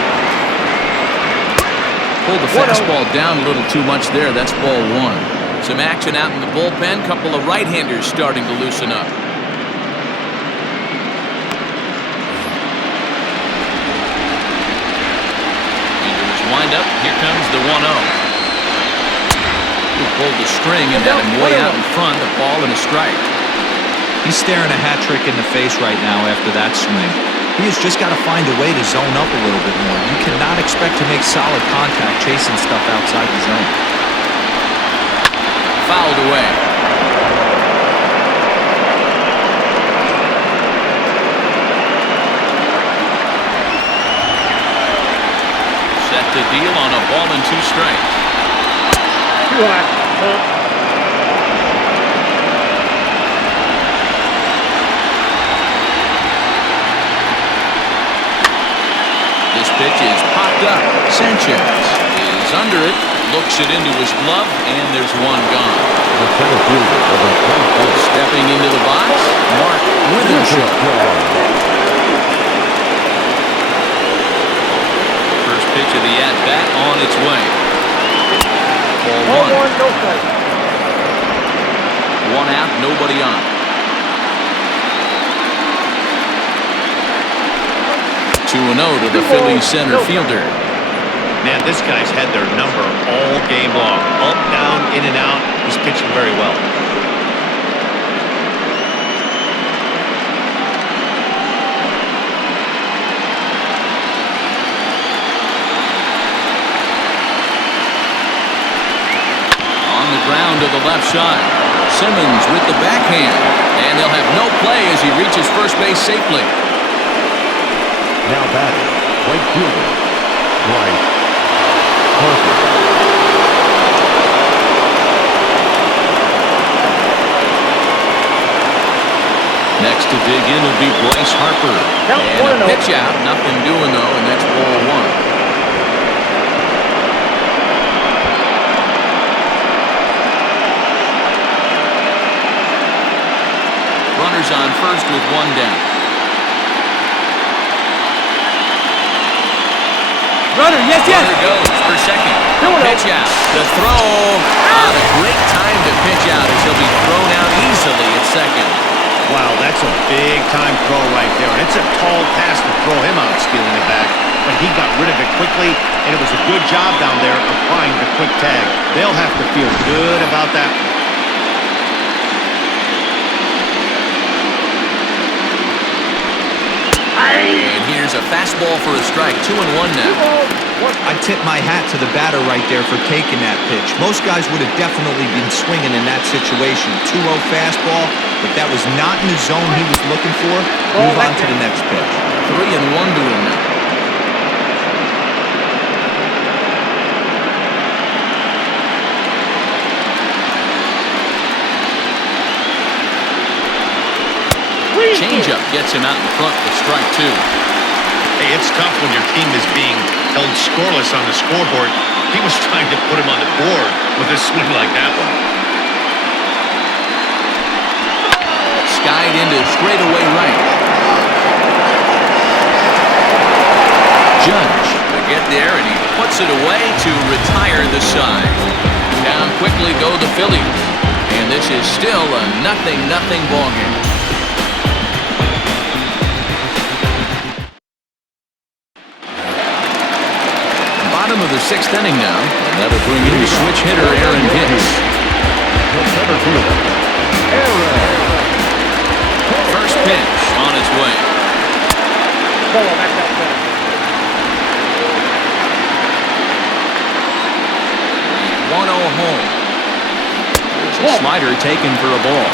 Pulled the fastball down a little too much there. That's ball 1. Some action out in the bullpen. Couple of right-handers starting to loosen up. Into his windup. Here comes the 1-0. He pulled the string and had him way out in front. A ball and a strike. He's staring a hat trick in the face right now after that swing. He has just got to find a way to zone up a little bit more. You cannot expect to make solid contact chasing stuff outside the zone. Fouled away. Set to deal on a ball and 2 strikes. Too high. This pitch is popped up. Sanchez is under it, looks it into his glove, and there's 1 gone. Stepping into the box, Mark Withenshaw. First pitch of the at-bat on its way. Ball 1. 1 out, nobody on. 2-0 to the Phillies center fielder. Man, this guy's had their number all game long. Up, down, in and out. He's pitching very well. On the ground to the left side. Simmons with the backhand. And they'll have no play as he reaches first base safely. Now batting, right fielder, Bryce Harper. Next to dig in will be Bryce Harper. And a pitch out, nothing doing though, and that's ball 1. Runners on first with 1 down. Runner, yes. Runner goes for second. Pitch out. The throw. A great time to pitch out as he'll be thrown out easily at second. Wow, that's a big-time throw right there. And it's a tall pass to throw him out stealing it back. But he got rid of it quickly, and it was a good job down there applying the quick tag. They'll have to feel good about that. And here's a fastball for a strike. 2-1 now. I tip my hat to the batter right there for taking that pitch. Most guys would have definitely been swinging in that situation. 2-0 fastball, but that was not in the zone he was looking for. Move on to the next pitch. 3-1 to him now. Changeup gets him out in front for strike 2. Hey, it's tough when your team is being held scoreless on the scoreboard. He was trying to put him on the board with a swing like that one. Skied into straightaway right. Judge to get there, and he puts it away to retire the side. Down quickly go the Phillies, and this is still a 0-0 ballgame. Bottom of the 6th inning now, and that'll bring in the switch hitter Aaron Hicks. First pitch on its way. 1-0 home. There's a slider taken for a ball.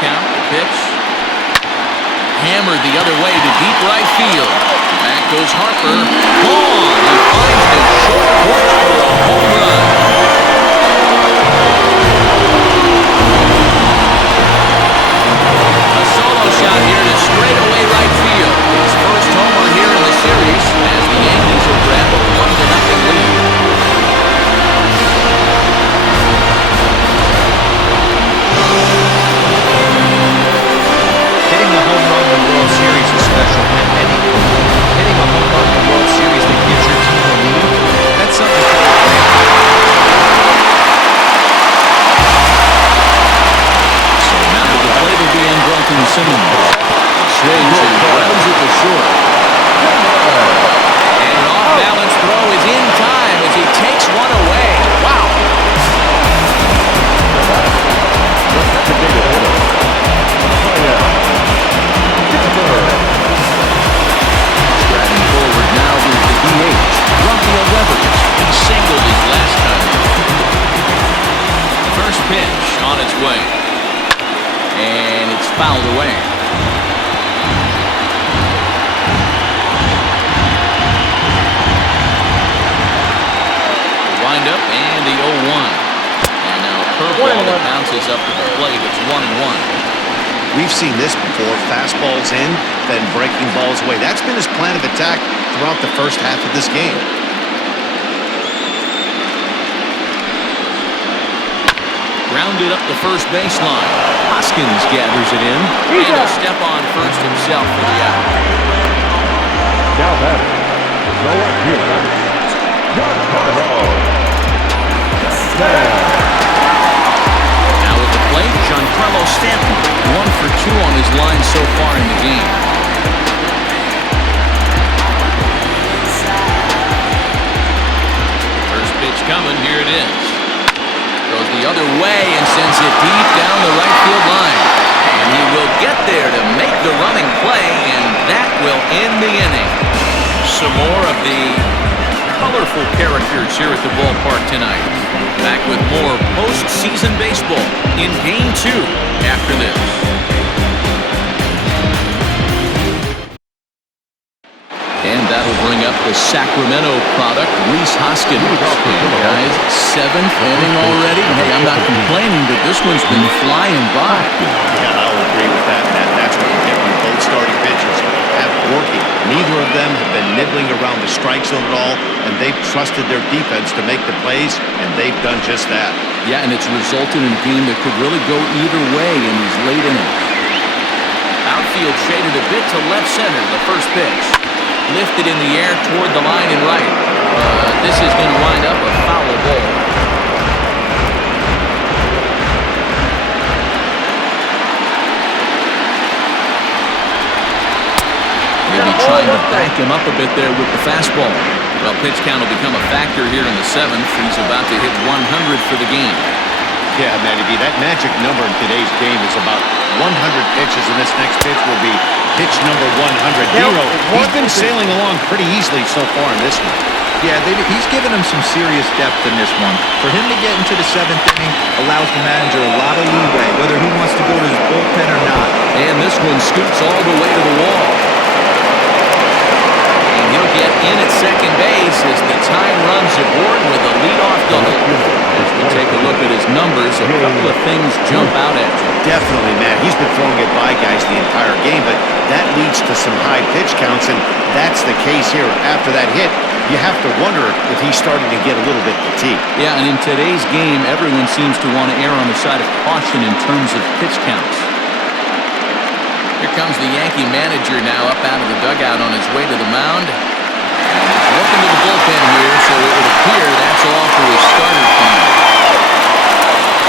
Count, the pitch. Hammered the other way to deep right field. Back goes Harper. Gone. He finds the short porch for a home run. A solo shot here to straightaway right field. His first homer here in the series as the Yankees will grab a 1-0 lead. World Series is special, and hitting a home run in the World Series that gives your team a lead, that's something. So now the play will be unbroken Simmons. Swings and grounds it to short. And an off-balance throw is in time as he takes one away. Wow. Striding forward now is the DH, Rafael Devers. He singled his last time. First pitch on its way. And it's fouled away. The windup and the 0-1. And now a curveball that bounces up to the plate. It's 1-1. We've seen this before. Fastballs in, then breaking balls away. That's been his plan of attack throughout the first half of this game. Grounded up the first baseline. Hoskins gathers it in. And he'll step on first himself for the out. Now batting, Noah Hughes. Now with the plate, Giancarlo Stanton. 1 for 2 on his line so far in the game. First pitch coming. Here it is. Goes the other way and sends it deep down the right field line. And he will get there to make the running play, and that will end the inning. Some more of the colorful characters here at the ballpark tonight. Back with more postseason baseball in Game 2 after this. And that'll bring up the Sacramento product, Rhys Hoskins. And guys, 7th inning already. Hey, I'm not complaining, but this one's been flying by. Yeah, I'll agree with that, Matt. That's what you get when both starting pitchers have working. Neither of them have been nibbling around the strike zone at all, and they've trusted their defense to make the plays, and they've done just that. Yeah, and it's resulted in a game that could really go either way in these late innings. Outfield shaded a bit to left center, the first pitch. Lifted in the air toward the line and right. This is going to wind up a foul ball. Maybe trying to back him up a bit there with the fastball. Well, pitch count will become a factor here in the 7th. He's about to hit 100 for the game. Yeah, Matty B, that magic number in today's game is about 100 pitches, and this next pitch will be pitch number 100. Hero, he's been sailing along pretty easily so far in this one. Yeah, he's given him some serious depth in this one. For him to get into the 7th inning allows the manager a lot of leeway, whether he wants to go to his bullpen or not. And this one scoots all the way to the wall. And he'll get in at second base as the time runs aboard with a leadoff double. As we take a look at his numbers, a couple of things jump out at you. Definitely, Matt. He's been throwing it by guys the entire game, but that leads to some high pitch counts, and that's the case here. After that hit, you have to wonder if he's starting to get a little bit fatigued. Yeah, and in today's game, everyone seems to want to err on the side of caution in terms of pitch counts. Here comes the Yankee manager now up out of the dugout on his way to the mound. And he's looking to the bullpen here, so it would appear that's all for his starter team.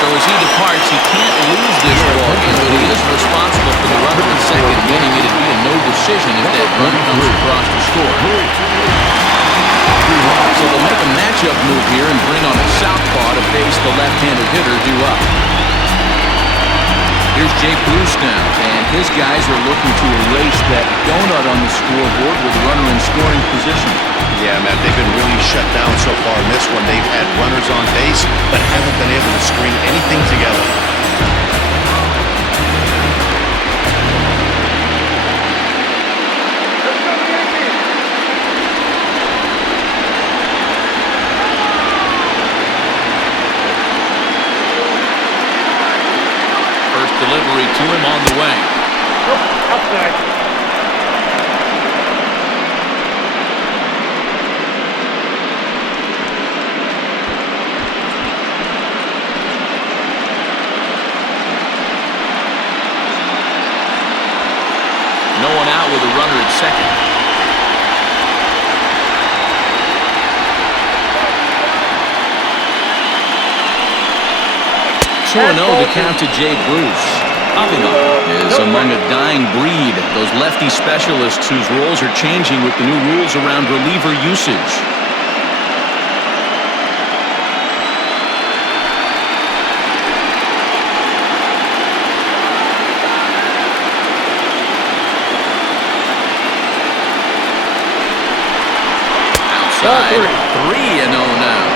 So as he departs, he can't lose this ball game, but he is responsible for the runner in second, meaning it'd be a no decision if that run comes across the score. So they'll make a matchup move here and bring on a southpaw to face the left-handed hitter due up. Here's Jay Bruce now, and his guys are looking to erase that donut on the scoreboard with a runner in scoring position. Yeah, Matt, they've been really shut down so far in this one. They've had runners on base, but haven't been able to string anything together. First delivery to him on the way. Outside. No one out with a runner at second. 2-0 to count to Jay Bruce. Avila is among a dying breed, those lefty specialists whose roles are changing with the new rules around reliever usage. Outside, 3-0 now.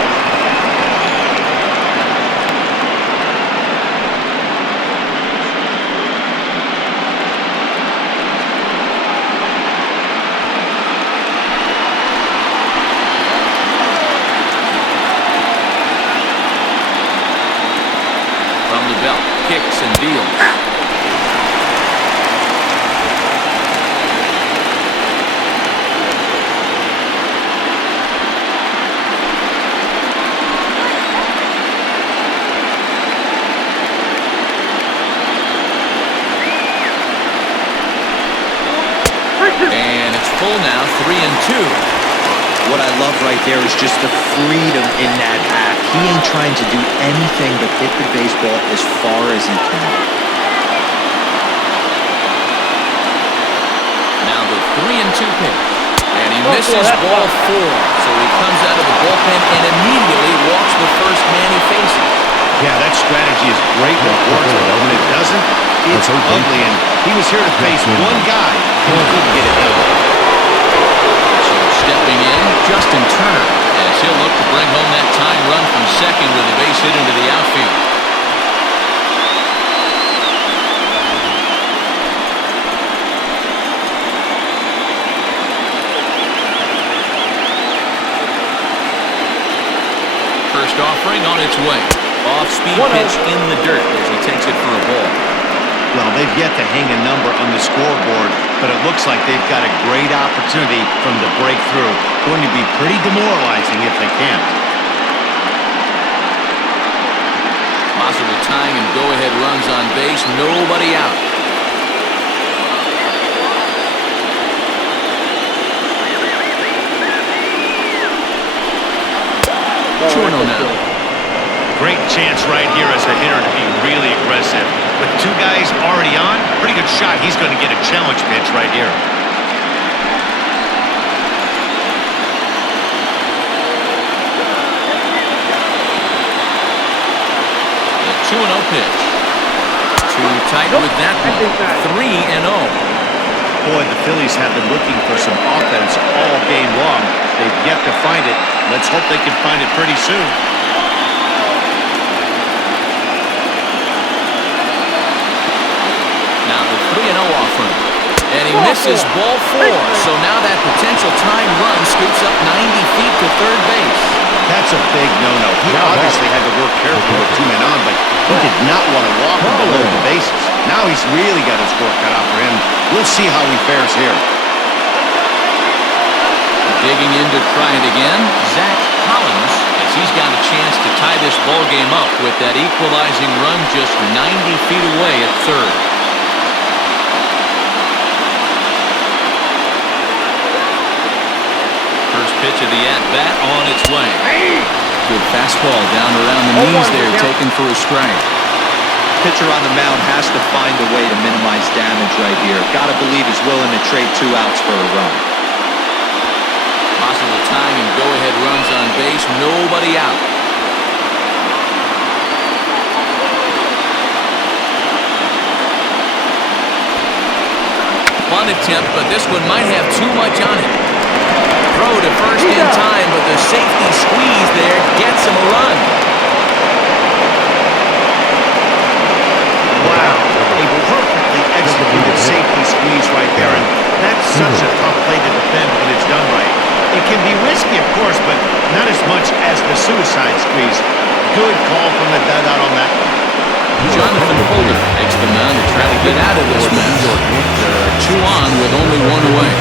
Kicks and deals. And it's full now, 3-2. What I love right there is just the freedom in that act. He ain't trying to do anything but hit the baseball as far as he can. Now the 3-2 pitch. And he misses ball 4. So he comes out of the bullpen and immediately walks the first man he faces. Yeah, that strategy is great when it works, but when it doesn't, it's ugly. And he was here to face one guy and he couldn't get it done. Stepping in, Justin Turner, as he'll look to bring home that time run from second with a base hit into the outfield. First offering on its way. Off-speed pitch in the dirt as he takes it for a ball. Well, they've yet to hang a number on the scoreboard, but it looks like they've got a great opportunity from the breakthrough. Going to be pretty demoralizing if they can't. Possible tying and go-ahead runs on base, nobody out. Chorno now. Great chance right here as a hitter to be really aggressive. With two guys already on, pretty good shot. He's going to get a challenge pitch right here. 2-0 pitch. Too tight with that one. 3-0. Boy, the Phillies have been looking for some offense all game long. They've yet to find it. Let's hope they can find it pretty soon. Now the 3-0 offering. And he misses ball 4. So now that potential tying run scoots up 90 feet to third base. That's a big no-no. He obviously had to work carefully with 2 men on, but he did not want to walk him below the bases. Now he's really got his work cut out for him. We'll see how he fares here. Digging in to try it again, Zach Collins, as he's got a chance to tie this ball game up with that equalizing run just 90 feet away at third. First pitch of the at-bat on its way. Good fastball down around the knees there, taken for a strike. Pitcher on the mound has to find a way to minimize damage right here. Got to believe he's willing to trade 2 outs for a run. Possible tying and go-ahead runs on base, nobody out. Bunt attempt, but this one might have too much on it. Throw to first in time, but the safety squeeze there gets him a run. Wow, a perfectly executed safety squeeze right there, and that's such a tough play to defend when it's done right. It can be risky, of course, but not as much as the suicide squeeze. Good call from the dugout on that one. Jonathan Holder takes the mound to try to get out of this mess. There are 2 on with only 1 away.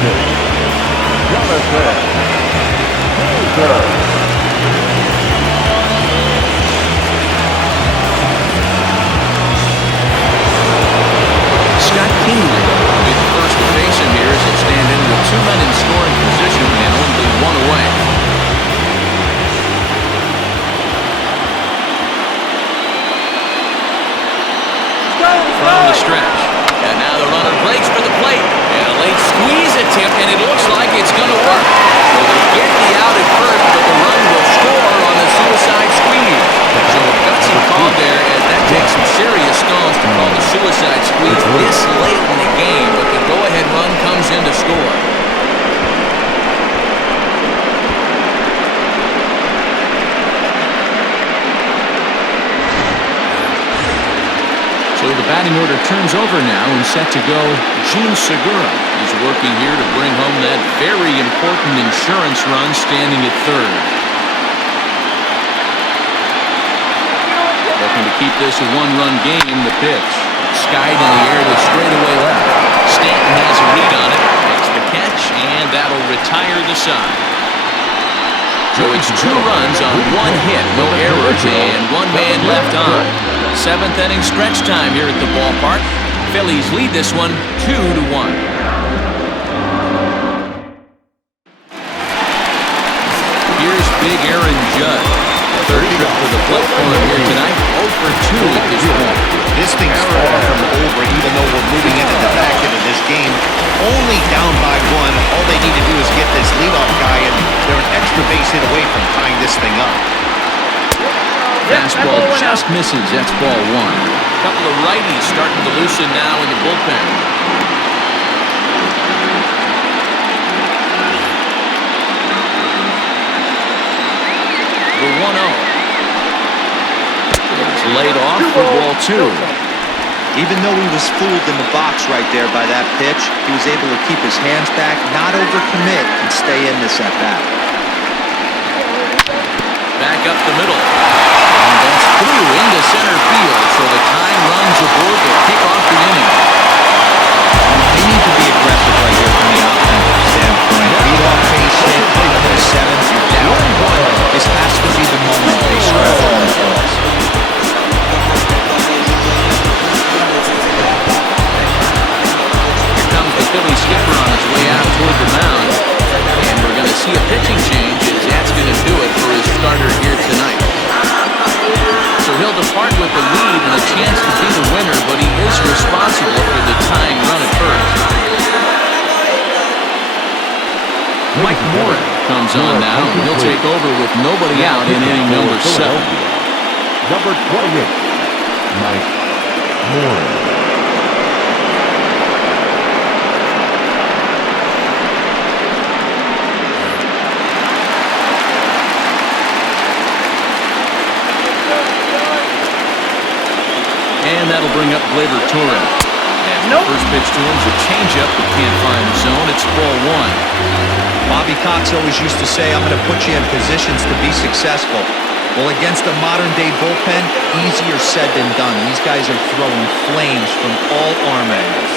Scott Kingley will be the first to face him here as it stand in with 2 men in scoring position and only 1 away. From the stretch. And now the runner breaks for the plate. And a late squeeze attempt, and it looks like it's going to work. So they get the out at first, but the run will score on the suicide squeeze. So a gutsy call there, as that takes some serious stones to call the suicide squeeze this late in the game, but the go-ahead run comes in to score. So the batting order turns over now and set to go Gene Segura. He's working here to bring home that very important insurance run standing at third. Looking to keep this a 1-run game, the pitch. Skied in the air to straightaway left. Stanton has a read on it, makes the catch, and that'll retire the side. So it's 2 runs on 1 hit, no errors, and 1 man left on. 7th inning stretch time here at the ballpark. Phillies lead this one 2-1. Here's big Aaron Judge. Third trip to the plate for him here tonight. 0 for 2 at this point. This thing's far from over, even though we're moving into the back end of this game. Only down by 1. All they need to do is get this leadoff guy, and they're an extra base hit away from tying this thing up. Fastball just misses. That's ball 1. A couple of righties starting to loosen now in the bullpen. The 1-0. It's laid off for ball 2. Even though he was fooled in the box right there by that pitch, he was able to keep his hands back, not overcommit, and stay in this at-bat. Back up the middle. And that's through into center field, so the time runs aboard to kick off the inning. They need to be aggressive right here from the offensive standpoint. Lead off base hit, bottom of the 7th, you're down 1. This has to be the moment they scratch on the balls. Here comes the Philly skipper on his way out toward the mound. And we're going to see a pitching change as that's going to do it for his starter here tonight. So he'll depart with the lead and a chance to be the winner, but he is responsible for the tying run at first. Mike Moore comes on now, and he'll take over with nobody out in inning number 7. Number 28. Mike Morris. And that'll bring up Gleyber Torres. As the first pitch to him is a changeup that can't find the zone. It's ball one. Bobby Cox always used to say, I'm going to put you in positions to be successful. Well, against a modern-day bullpen, easier said than done. These guys are throwing flames from all arm angles.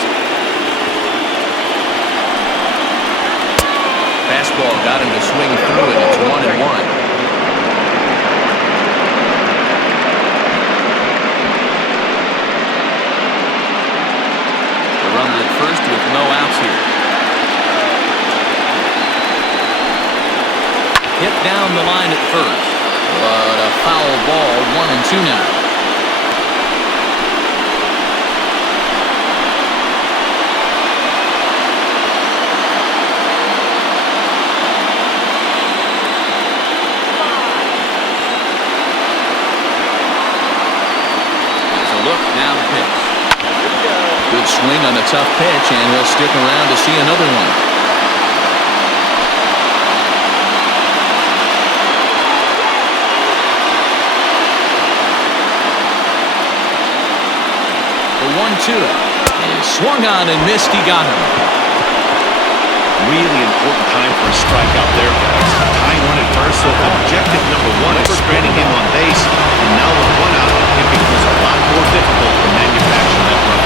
Fastball got him to swing through it. It's 1-1. Runner at first with no outs here. Hit down the line at first, but a foul ball, 1-2 now. Here's a look, now the pitch. Good swing on the tough pitch, and he'll stick around to see another one. The 1-2 is swung on and missed. He got him. Really important time for a strikeout there, guys. Tying one at first, so objective number one is stranding him on base. And now with one out, it becomes a lot more difficult to manufacture that run.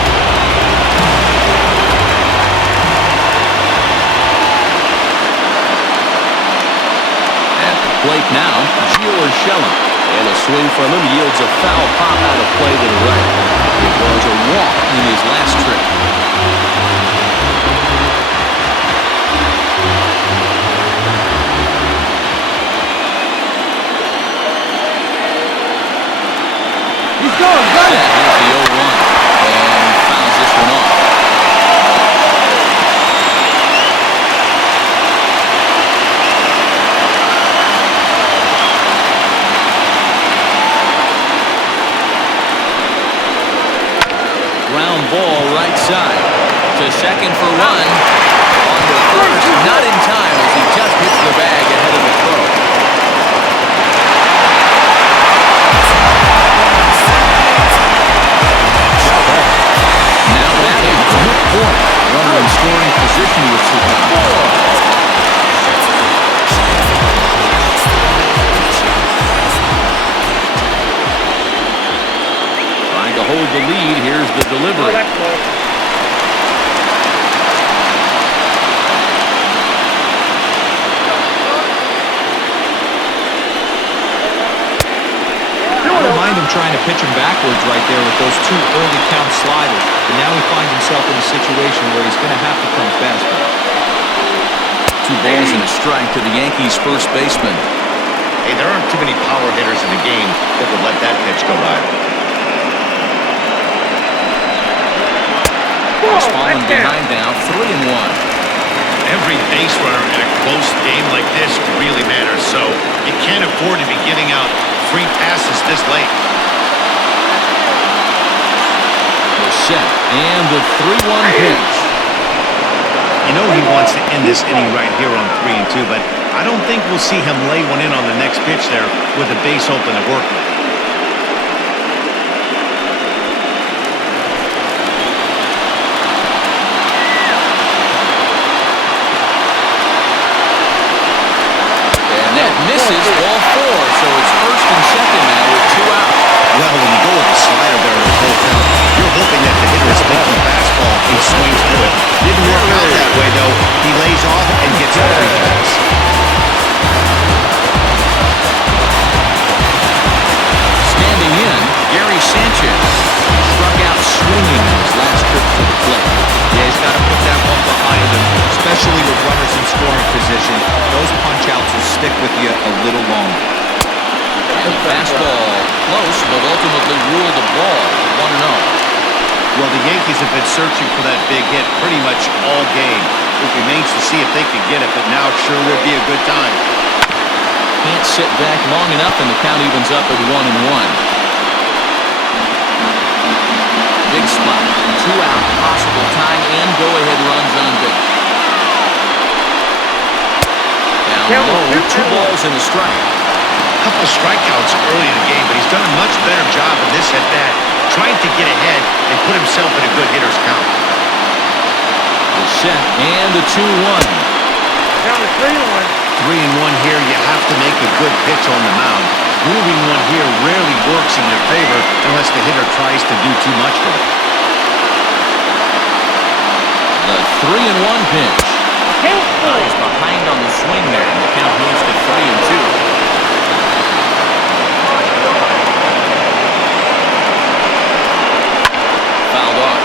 Plate now, Gio Urshela. And a swing from him yields a foul pop out of play to the right. It was a walk in his last trip. He's going, got it. Here's the 0-1, and fouls this one off. Ground ball right side to second for run. On to first, not in time as he just hits the bag ahead of the throw. Now that is a good point. Runner in scoring position with 2 outs. To hold the lead, here's the delivery. Oh, that's close. I don't mind him trying to pitch him backwards right there with those 2 early count sliders. But now he finds himself in a situation where he's going to have to come faster. 2 balls and a strike to the Yankees' first baseman. Hey, there aren't too many power hitters in the game that would let that pitch go by. He's falling behind now, 3-1. Every base runner in a close game like this really matters, so you can't afford to be giving out free passes this late. The set and the 3-1 pitch. You know he wants to end this inning right here on 3-2, but I don't think we'll see him lay one in on the next pitch there with the base open to work with. Misses ball 4, so it's first and second now with 2 outs. Well, when you go with a slider there in the full count, you're hoping that the hitter is thinking fastball and swings through it. Didn't work out that way, though. He lays off and gets a free pass. Standing in, Gary Sanchez struck out swinging in his last trip to the plate. Yeah, he's got to put that one behind him, especially with runners in scoring position. Those punch-outs will stick with you a little longer. And the fastball close, but ultimately ruled the ball 1-0. Well, the Yankees have been searching for that big hit pretty much all game. It remains to see if they can get it, but now it sure would be a good time. Can't sit back long enough, and the count evens up at 1-1. big spot. 2 out, possible tying and go-ahead runs on base. Down low, 2 balls and a strike. A couple strikeouts early in the game, but he's done a much better job in this at-bat, trying to get ahead and put himself in a good hitter's count. The set and the 2-1. Down to 3-1. 3-1 here, you have to make a good pitch on the mound. Moving one here rarely works in your favor unless the hitter tries to do too much with it. The 3-1 pitch. He's behind on the swing there, and the count moves to 3-2. Fouled off.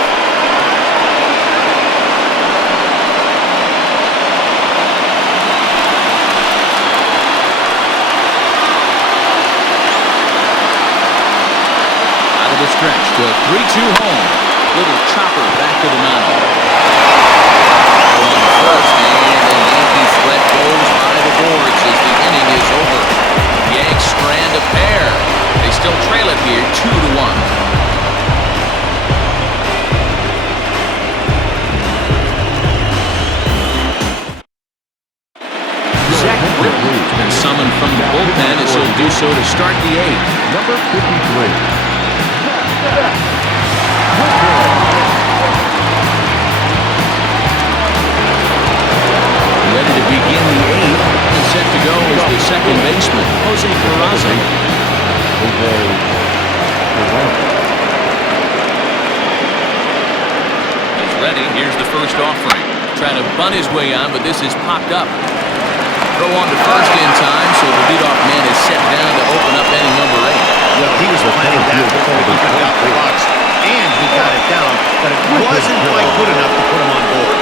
Out of the stretch to a 3-2 home. Little chopper back to the mound. On first, and the Yankee threat goes by the boards as the inning is over. Yanks strand a pair. They still trail it here, 2-1. Zach Britton has been summoned from the bullpen as he'll do so to start the 8th. Number 53. Ready to begin the 8th and set to go is the second baseman, Jose Peraza. He's ready. Here's the first offering. Trying to bunt his way on, but this is popped up. Throw on to first in time, so the leadoff man is set down to open up inning number 8. Well, he was planning that before he got out the box, and he got it down, but it wasn't quite good enough to put him on board.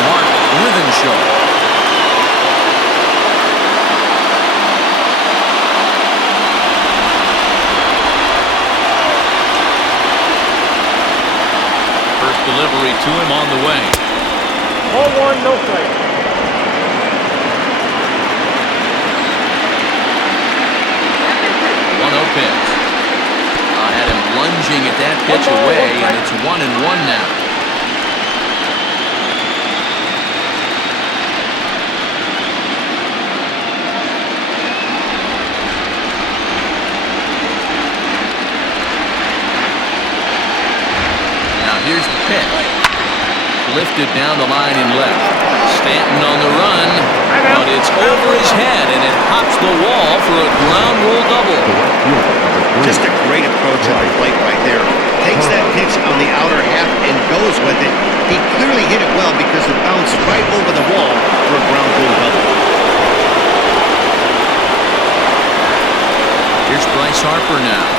Mark Rivenshaw. First delivery to him on the way. 4-1, no play. 1-0 pitch. Had him lunging at that pitch away, and it's 1-1 now. Here's the pitch. Lifted down the line in left. Stanton on the run, but it's over his head, and it hops the wall for a ground rule double. Just a great approach at the plate right there. Takes that pitch on the outer half and goes with it. He clearly hit it well because it bounced right over the wall for a ground rule double. Here's Bryce Harper now.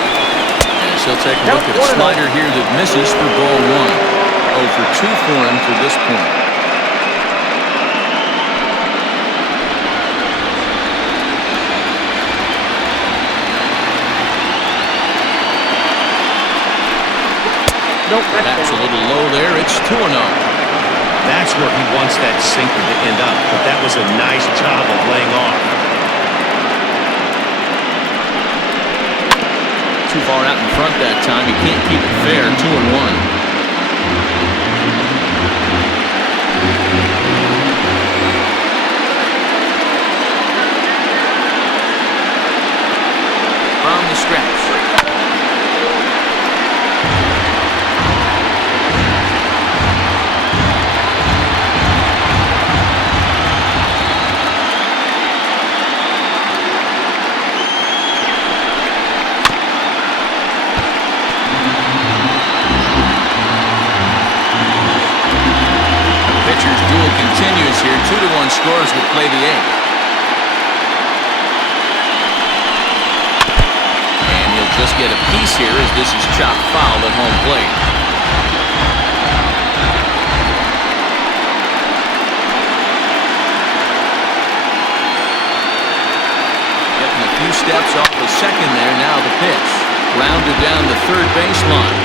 He'll take a look at a slider here that misses for ball 1. 0 for 2 for him to this point. Perhaps a little low there. It's 2-0. That's where he wants that sinker to end up, but that was a nice job of laying off. Too far out in front that time. He can't keep it fair. 2-1. From the stretch. Continues here. 2-1 scores will play the 8th. And he'll just get a piece here as this is chopped foul at home plate. Getting a few steps off the second there. Now the pitch. Rounded down the third baseline.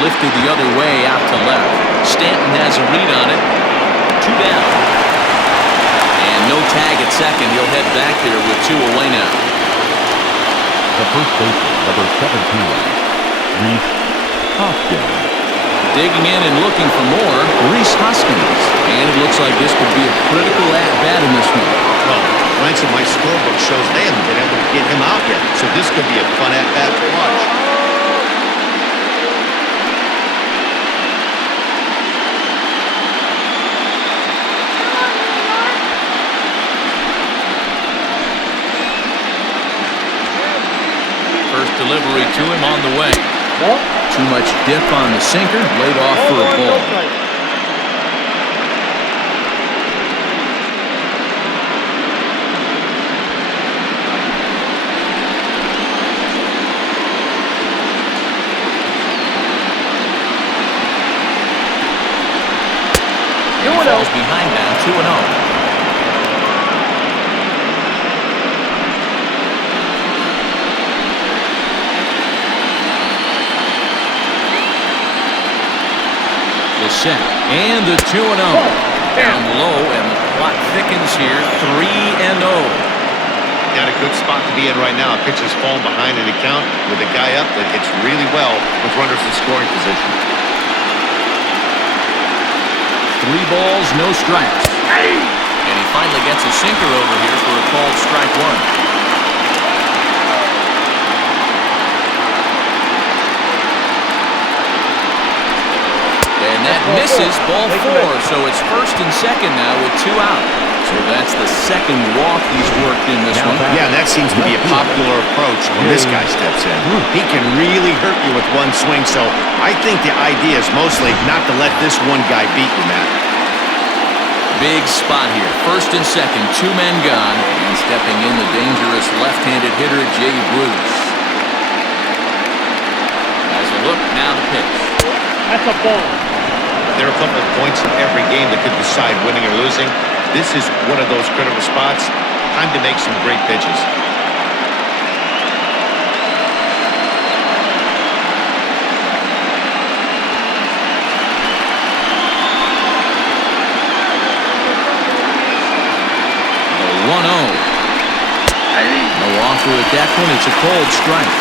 lifted the other way out to left. Stanton has a read on it. 2 down. And no tag at second. He'll head back there with 2 away now. The first baseman, number 17, Reese Hoskins. Digging in and looking for more, Reese Hoskins. And it looks like this could be a critical at-bat in this one. Well, glancing at my scorebook shows they haven't been able to get him out yet, so this could be a fun at-bat to watch. First delivery to him on the way. Too much dip on the sinker, laid off for a ball. He falls behind now, 2-0. Set. And the 2-0. Down low, and the clock thickens here. 3-0. Got a good spot to be in right now. Pitcher's falling behind in the count with a guy up that hits really well with runners in scoring position. 3 balls, no strikes. And he finally gets a sinker over here for a called strike 1. And that misses, ball 4. So it's first and second now with 2 out. So that's the second walk he's worked in this one. Yeah, and that seems to be a popular approach when this guy steps in. He can really hurt you with one swing, so I think the idea is mostly not to let this one guy beat you, Matt. Big spot here. First and second, 2 men gone. And stepping in, the dangerous left-handed hitter, Jay Bruce. Has a look, now the pitch. That's a ball. There are a couple of points in every game that could decide winning or losing. This is one of those critical spots. Time to make some great pitches. The 1-0. No offer at that one. It's a cold strike.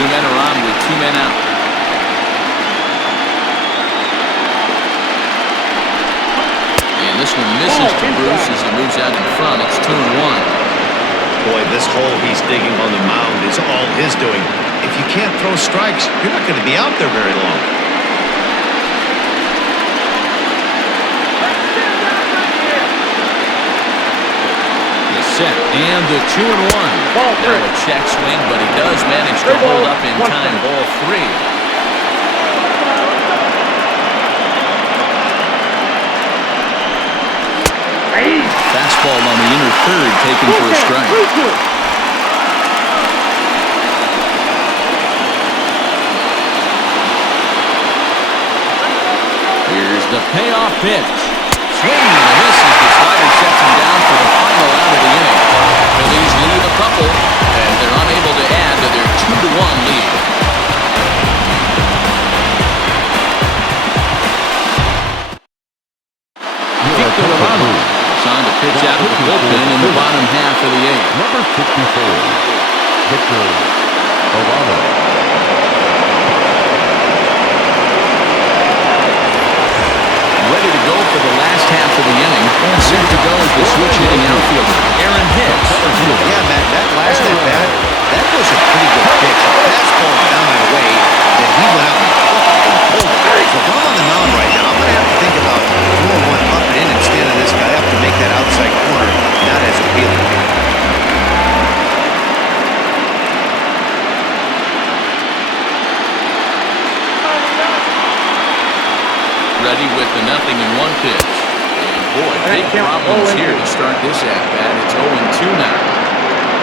2 men are on with 2 men out. This one misses to Bruce as he moves out in front. It's 2-1. Boy, this hole he's digging on the mound is all his doing. If you can't throw strikes, you're not going to be out there very long. The set and the 2-1. Now a check swing, but he does manage to hold up in time. Ball 3. Fastball on the inner third, taken for a strike. Here's the payoff pitch. Swing and a miss as the slider sets him down for the final out of the inning. Phillies leave a couple, and they're unable to add to their 2-1 lead. Signed to pitch out of the bullpen in the bottom half of the 8th. Number 64, Victor Orano. Ready to go for the last half of the inning. And set to go as the switch-hitting outfielder, Aaron Hicks. Yeah, Matt, that last at-bat, that was a pretty good pitch. A fastball down and away, then he went out and pulled it. So if I'm on the mound right now, I'm going to have to think about throwing one up and in and standing this guy up to make that outside corner not as appealing. Ready with the 0-1 pitch. And boy, big problems here to start this at-bat. It's 0-2 now.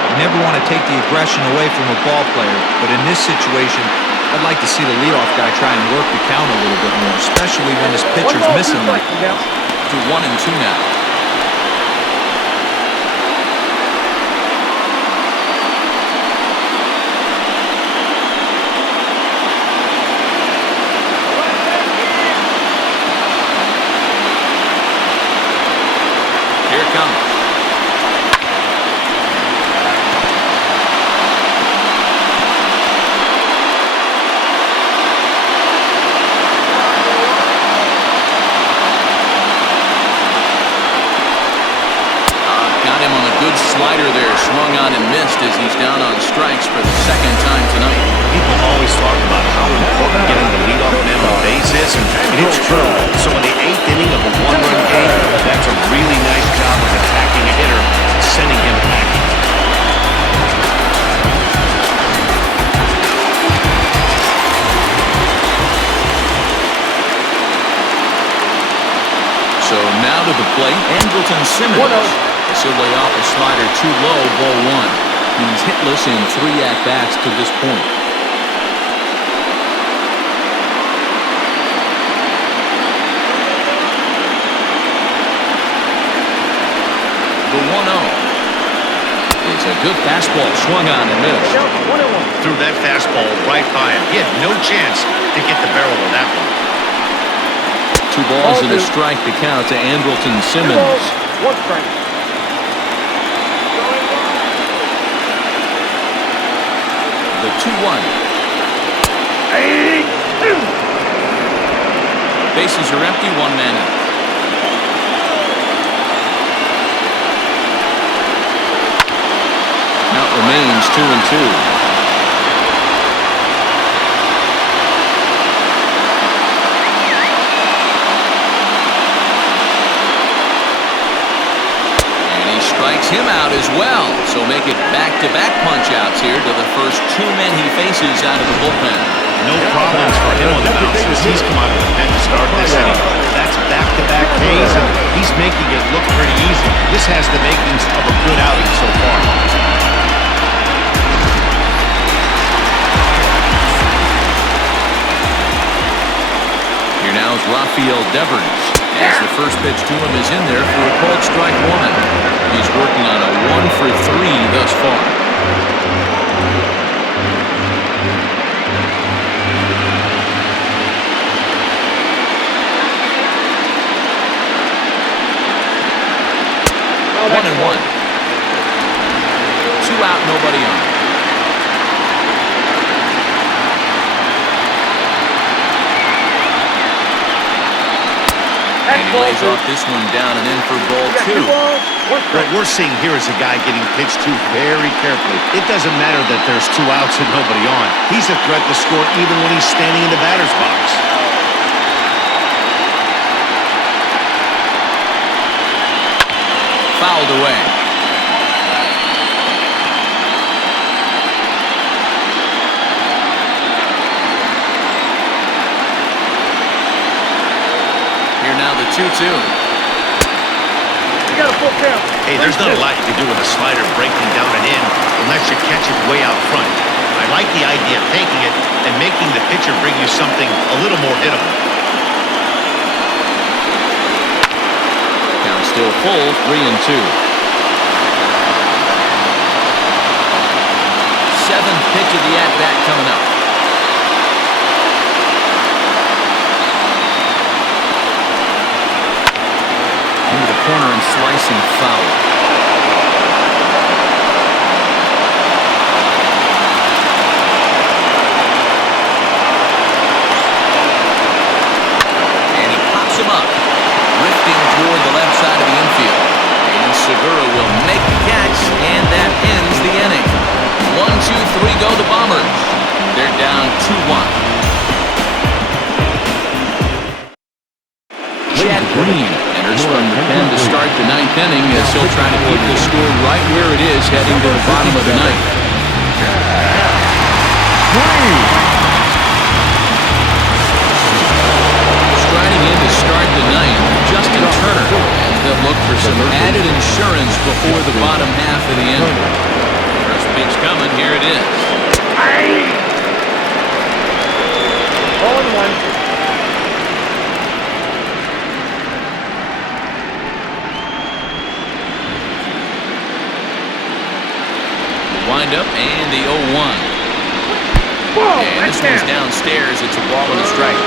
You never want to take the aggression away from a ball player, but in this situation, I'd like to see the leadoff guy try and work the count a little bit more, especially when this pitcher's missing like that. To 1-2 now. it comes. Got him on a good slider there. Swung on and missed as he's down on strikes for the second time tonight. People always talk about how important getting the lead off man on base is, and it's true. So in the 8th inning of a one-run game, that's a really nice job of attacking a hitter, sending him packing. So now to the plate, Andrelton Simmons. He'll lay off a slider too low, ball one. He's hitless in 3 at-bats to this point. The 1-0 is a good fastball, swung on and missed. Threw that fastball right by him. He had no chance to get the barrel of that one. 2 balls and a strike to count to Andrelton Simmons. 1 strike. The 2-1. Bases are empty, 1 man out. Count remains 2-2. Strikes him out as well, so make it back-to-back punch-outs here to the first 2 men he faces out of the bullpen. No problems for him on the mound since he's come out of the pen to start this inning. That's back-to-back Ks, and he's making it look pretty easy. This has the makings of a good outing so far. Here now is Rafael Devers, as the first pitch to him is in there for a called strike 1. He's working on a 1-for-3 thus far. Oh, 1-1. 2 out, nobody on. And he lays off this one down and in for ball 2. What we're seeing here is a guy getting pitched to very carefully. It doesn't matter that there's 2 outs and nobody on. He's a threat to score even when he's standing in the batter's box. Fouled away. Now the 2-2. You got a full count. Hey, there's not a lot you can do with a slider breaking down and in unless you catch it way out front. I like the idea of taking it and making the pitcher bring you something a little more hittable. Count still full, 3-2. 7th pitch of the at-bat coming up. Into the corner and slicing foul. And he pops him up, drifting toward the left side of the infield. And Segura will make the catch, and that ends the inning. 1-2-3 go the Bombers. They're down 2-1. Chad Green enters from the pen to start the 9th inning as he'll try to keep the score right where it is heading to the bottom of the 9th. Striding in to start the 9th, Justin Turner. And they'll look for some added insurance before the bottom half of the inning. First pitch coming, here it is. 0-1. Wind up and the 0-1. And this one's downstairs. It's a ball and a strike.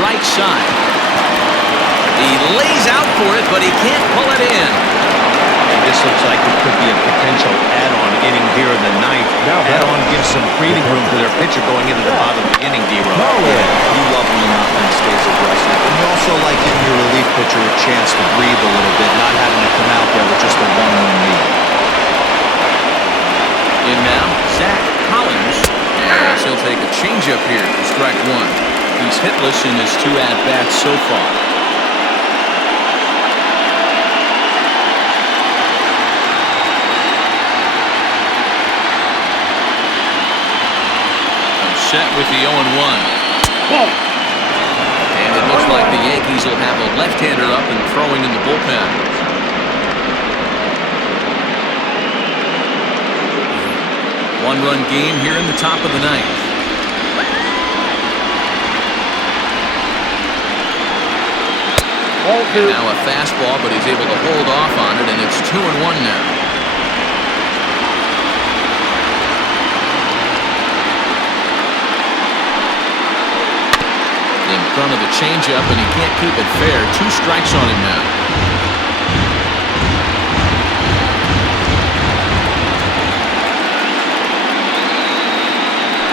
Right side. He lays out for it, but he can't pull it in. This looks like it could be a potential add-on inning here in the ninth. Add-on gives some breathing room to their pitcher going into the bottom of the inning, D-Row. You love when an offense stays aggressive. And you also like giving your relief pitcher a chance to breathe a little bit, not having to come out there with just a 1-1 lead. In now, Zach Collins. And he'll take a changeup here for strike one. He's hitless in his 2 at-bats so far. Set with the 0-1. And it looks like the Yankees will have a left-hander up and throwing in the bullpen. One-run game here in the top of the ninth. And now a fastball, but he's able to hold off on it, and it's 2-1 now. In front of the changeup, and he can't keep it fair. 2 strikes on him now.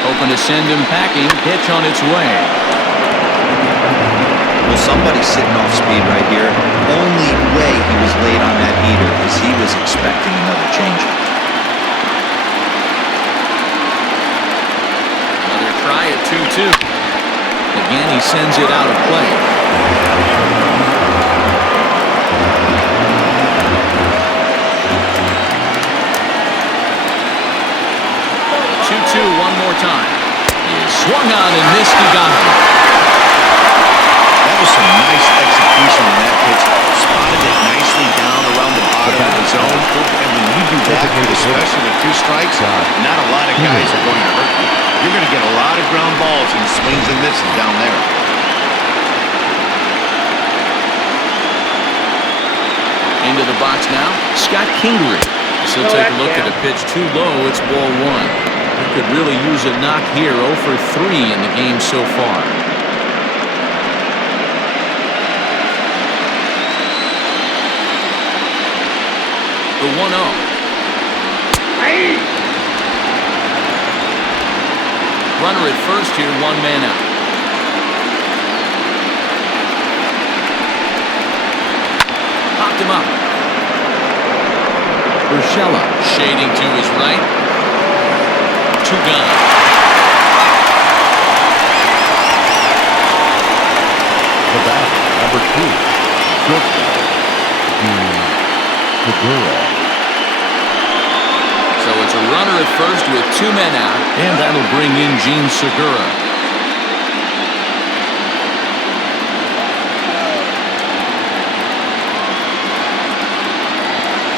Hoping to send him packing. Pitch on its way. Well, somebody's sitting off speed right here. Only way he was late on that heater is he was expecting another changeup. Another try at 2-2. Again, he sends it out of play. 2-2 one more time. He swung on and missed. He got him. That was some nice execution on that pitch. Spotted it nicely down around the bottom of the zone. And when you do that, especially with 2 strikes, not a lot of guys are going to hurt you. You're going to get a lot of ground balls and swings and misses down there. Into the box now, Scott Kingery. So take a look at a pitch too low. It's ball 1. He could really use a knock here. 0 for 3 in the game so far. The 1-0. Runner at first here, 1 man out. Popped him up. Urshela shading to his right. 2 gone. The bat, number 2, shortstop, Segura. So it's a runner at first with 2 men out, and that'll bring in Gene Segura.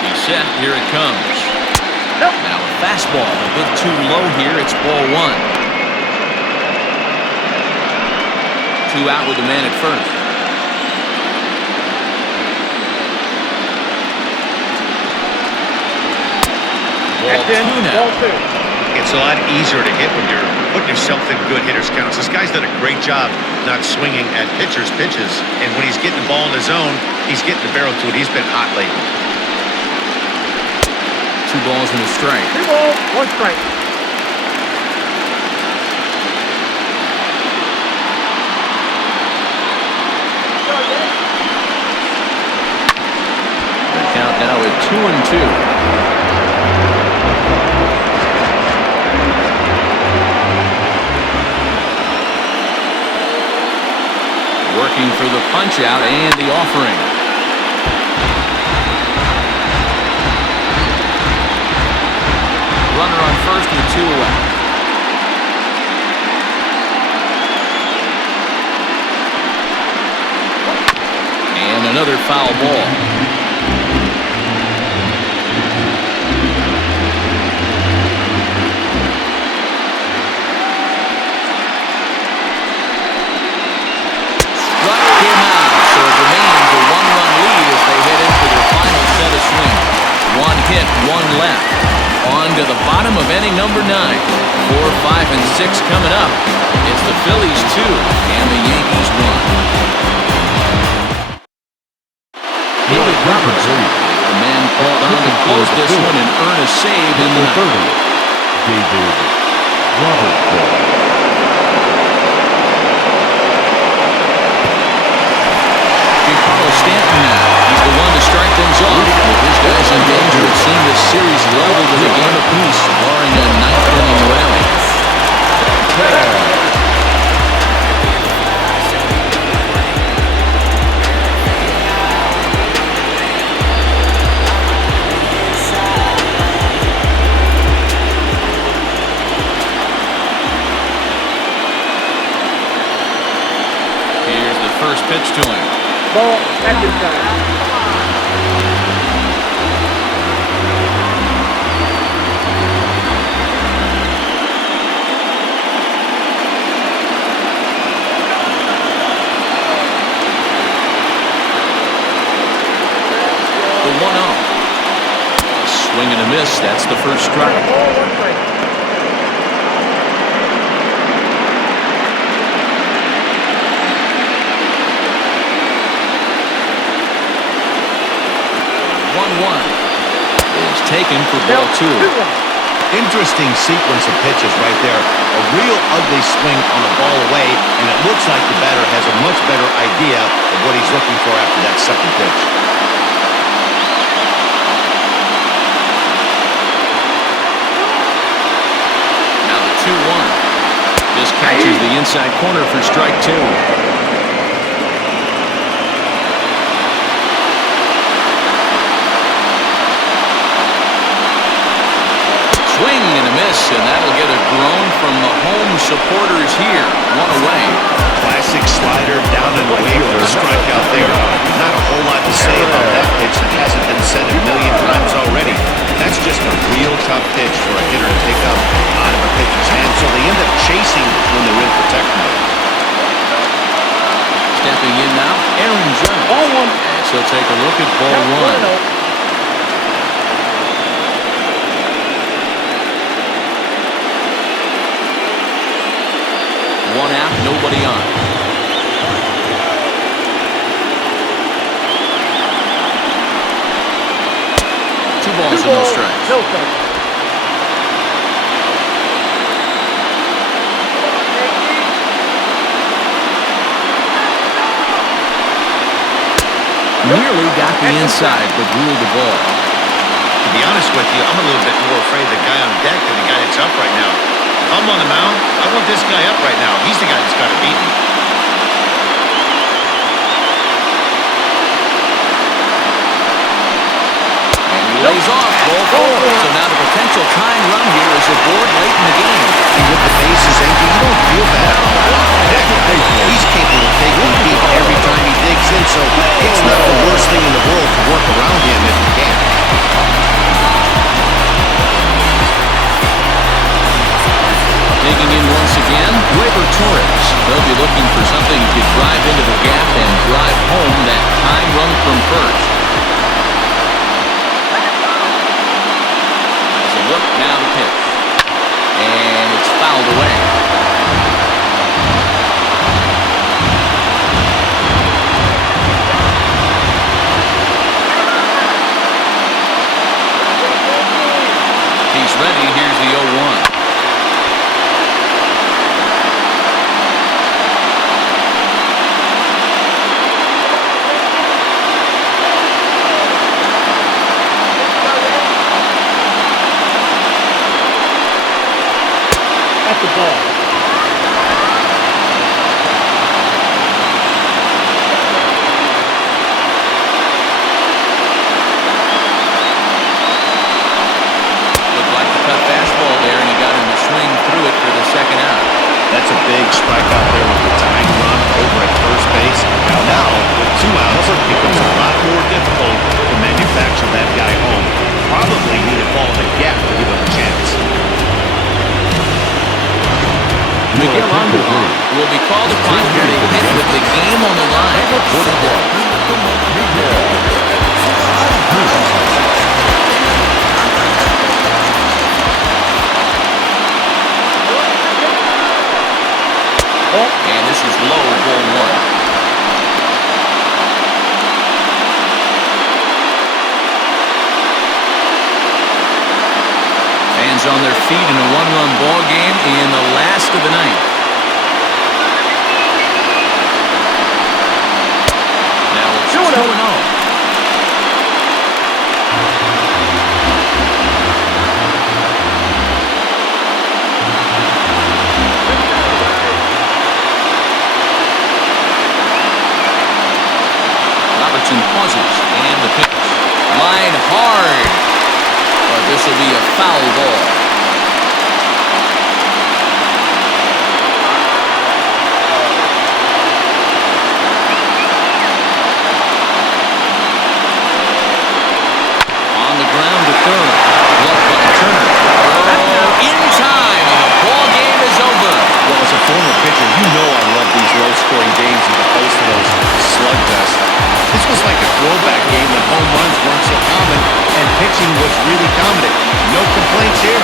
He's set. Here it comes. Now a fastball, a bit too low here. It's ball 1. 2 out with the man at first. Ball 2 now. It's a lot easier to hit when you're putting yourself in good hitters' counts. This guy's done a great job not swinging at pitchers' pitches. And when he's getting the ball in his zone, he's getting the barrel to it. He's been hot lately. 2 balls and a strike. 2 balls, 1 strike. The count now at 2-2. Working for the punch out and the offering. Runner on first with 2 away. And another foul ball. Hit, 1 left. On to the bottom of inning number 9. 4, 5, and 6 coming up. It's the Phillies 2 and the Yankees 1. this one and earn a save in the Number ninth. 30, David Robertson. Giancarlo Stanton now. He's the one to strike things off. With his guys in danger, it seemed this series leveled with a game apiece, barring a ninth-inning rally. Here's the first pitch to him. Ball, second time. The 1-0. Swing and a miss. That's the first strike. Ball, one strike. Is taken for ball 2. Interesting sequence of pitches right there. A real ugly swing on a ball away, and it looks like the batter has a much better idea of what he's looking for after that second pitch. Now the 2-1. This catches the inside corner for strike 2. Swing and a miss, and that'll get a groan from the home supporters here. One away. Classic slider down and away with a strikeout there. Not a whole lot to say about that pitch that hasn't been said a million times already. That's just a real tough pitch for a hitter to take up out of a pitcher's hand, so they end up chasing when they're in protect mode. Stepping in now, Aaron Judge. Ball 1. And so take a look at ball 1. One out, nobody on. Two balls and no strikes. No strikes. Nearly got the inside, but ruled the ball. To be honest with you, I'm a little bit more afraid of the guy on deck than the guy that's up right now. If I'm on the mound, I want this guy up right now. He's the guy that's got to beat me. And he lays off ball 4. So now the potential tying run here is aboard late in the game. And with the bases empty, you don't feel bad about that. He's capable of taking the heat every time he digs in, so it's not the worst thing in the world to work around him if you can. Digging in once again, Gleyber Torres. They'll be looking for something to drive into the gap and drive home that tying run from first. As a look, now the pitch. And it's fouled away. He's ready. Here's the 0-1. At the ball. Looked like the cut fastball there, and he got him to swing through it for the second out. That's a big strikeout there with the tying run over at first base. Now, with 2 outs, it becomes a lot more difficult to manufacture that guy home. Probably need a ball in the gap to give him a chance. Miguel Andujar will be called upon here to hit with the game on the line. For the ball. And this is low, ball 1. defeat in a one-run ball game in the last of the ninth. Now it's 2-0. Robertson pauses, and the pitch. Line hard. But this will be a foul ball. On the ground to third. Glove by Turner. Oh, in time, and the ball game is over. Well, as a former pitcher, you know I love these low-scoring games as opposed to those slugfests. This was like a throwback game when home runs weren't so common and pitching was really dominant. No complaints here.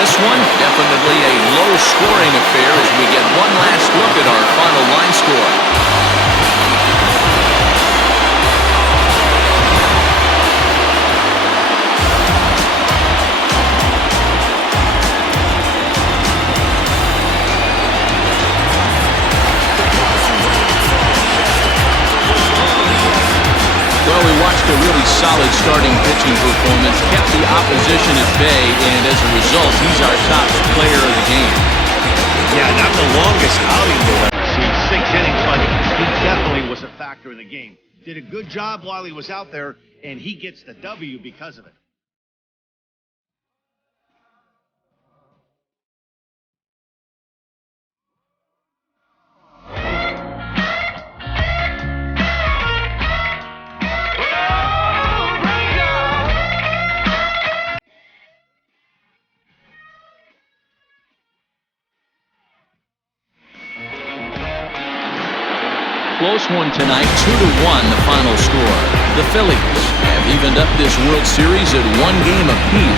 This one, definitely a low-scoring affair as we get one last look at our final line score. Well, we watched a really solid starting pitching performance, kept the opposition at bay, and as a result, he's our top player of the game. Yeah, not the longest outing you'll ever see, 6 innings, but he definitely was a factor in the game. Did a good job while he was out there, and he gets the W because of it. Close one tonight, 2-1 the final score. The Phillies have evened up this World Series at 1 game apiece.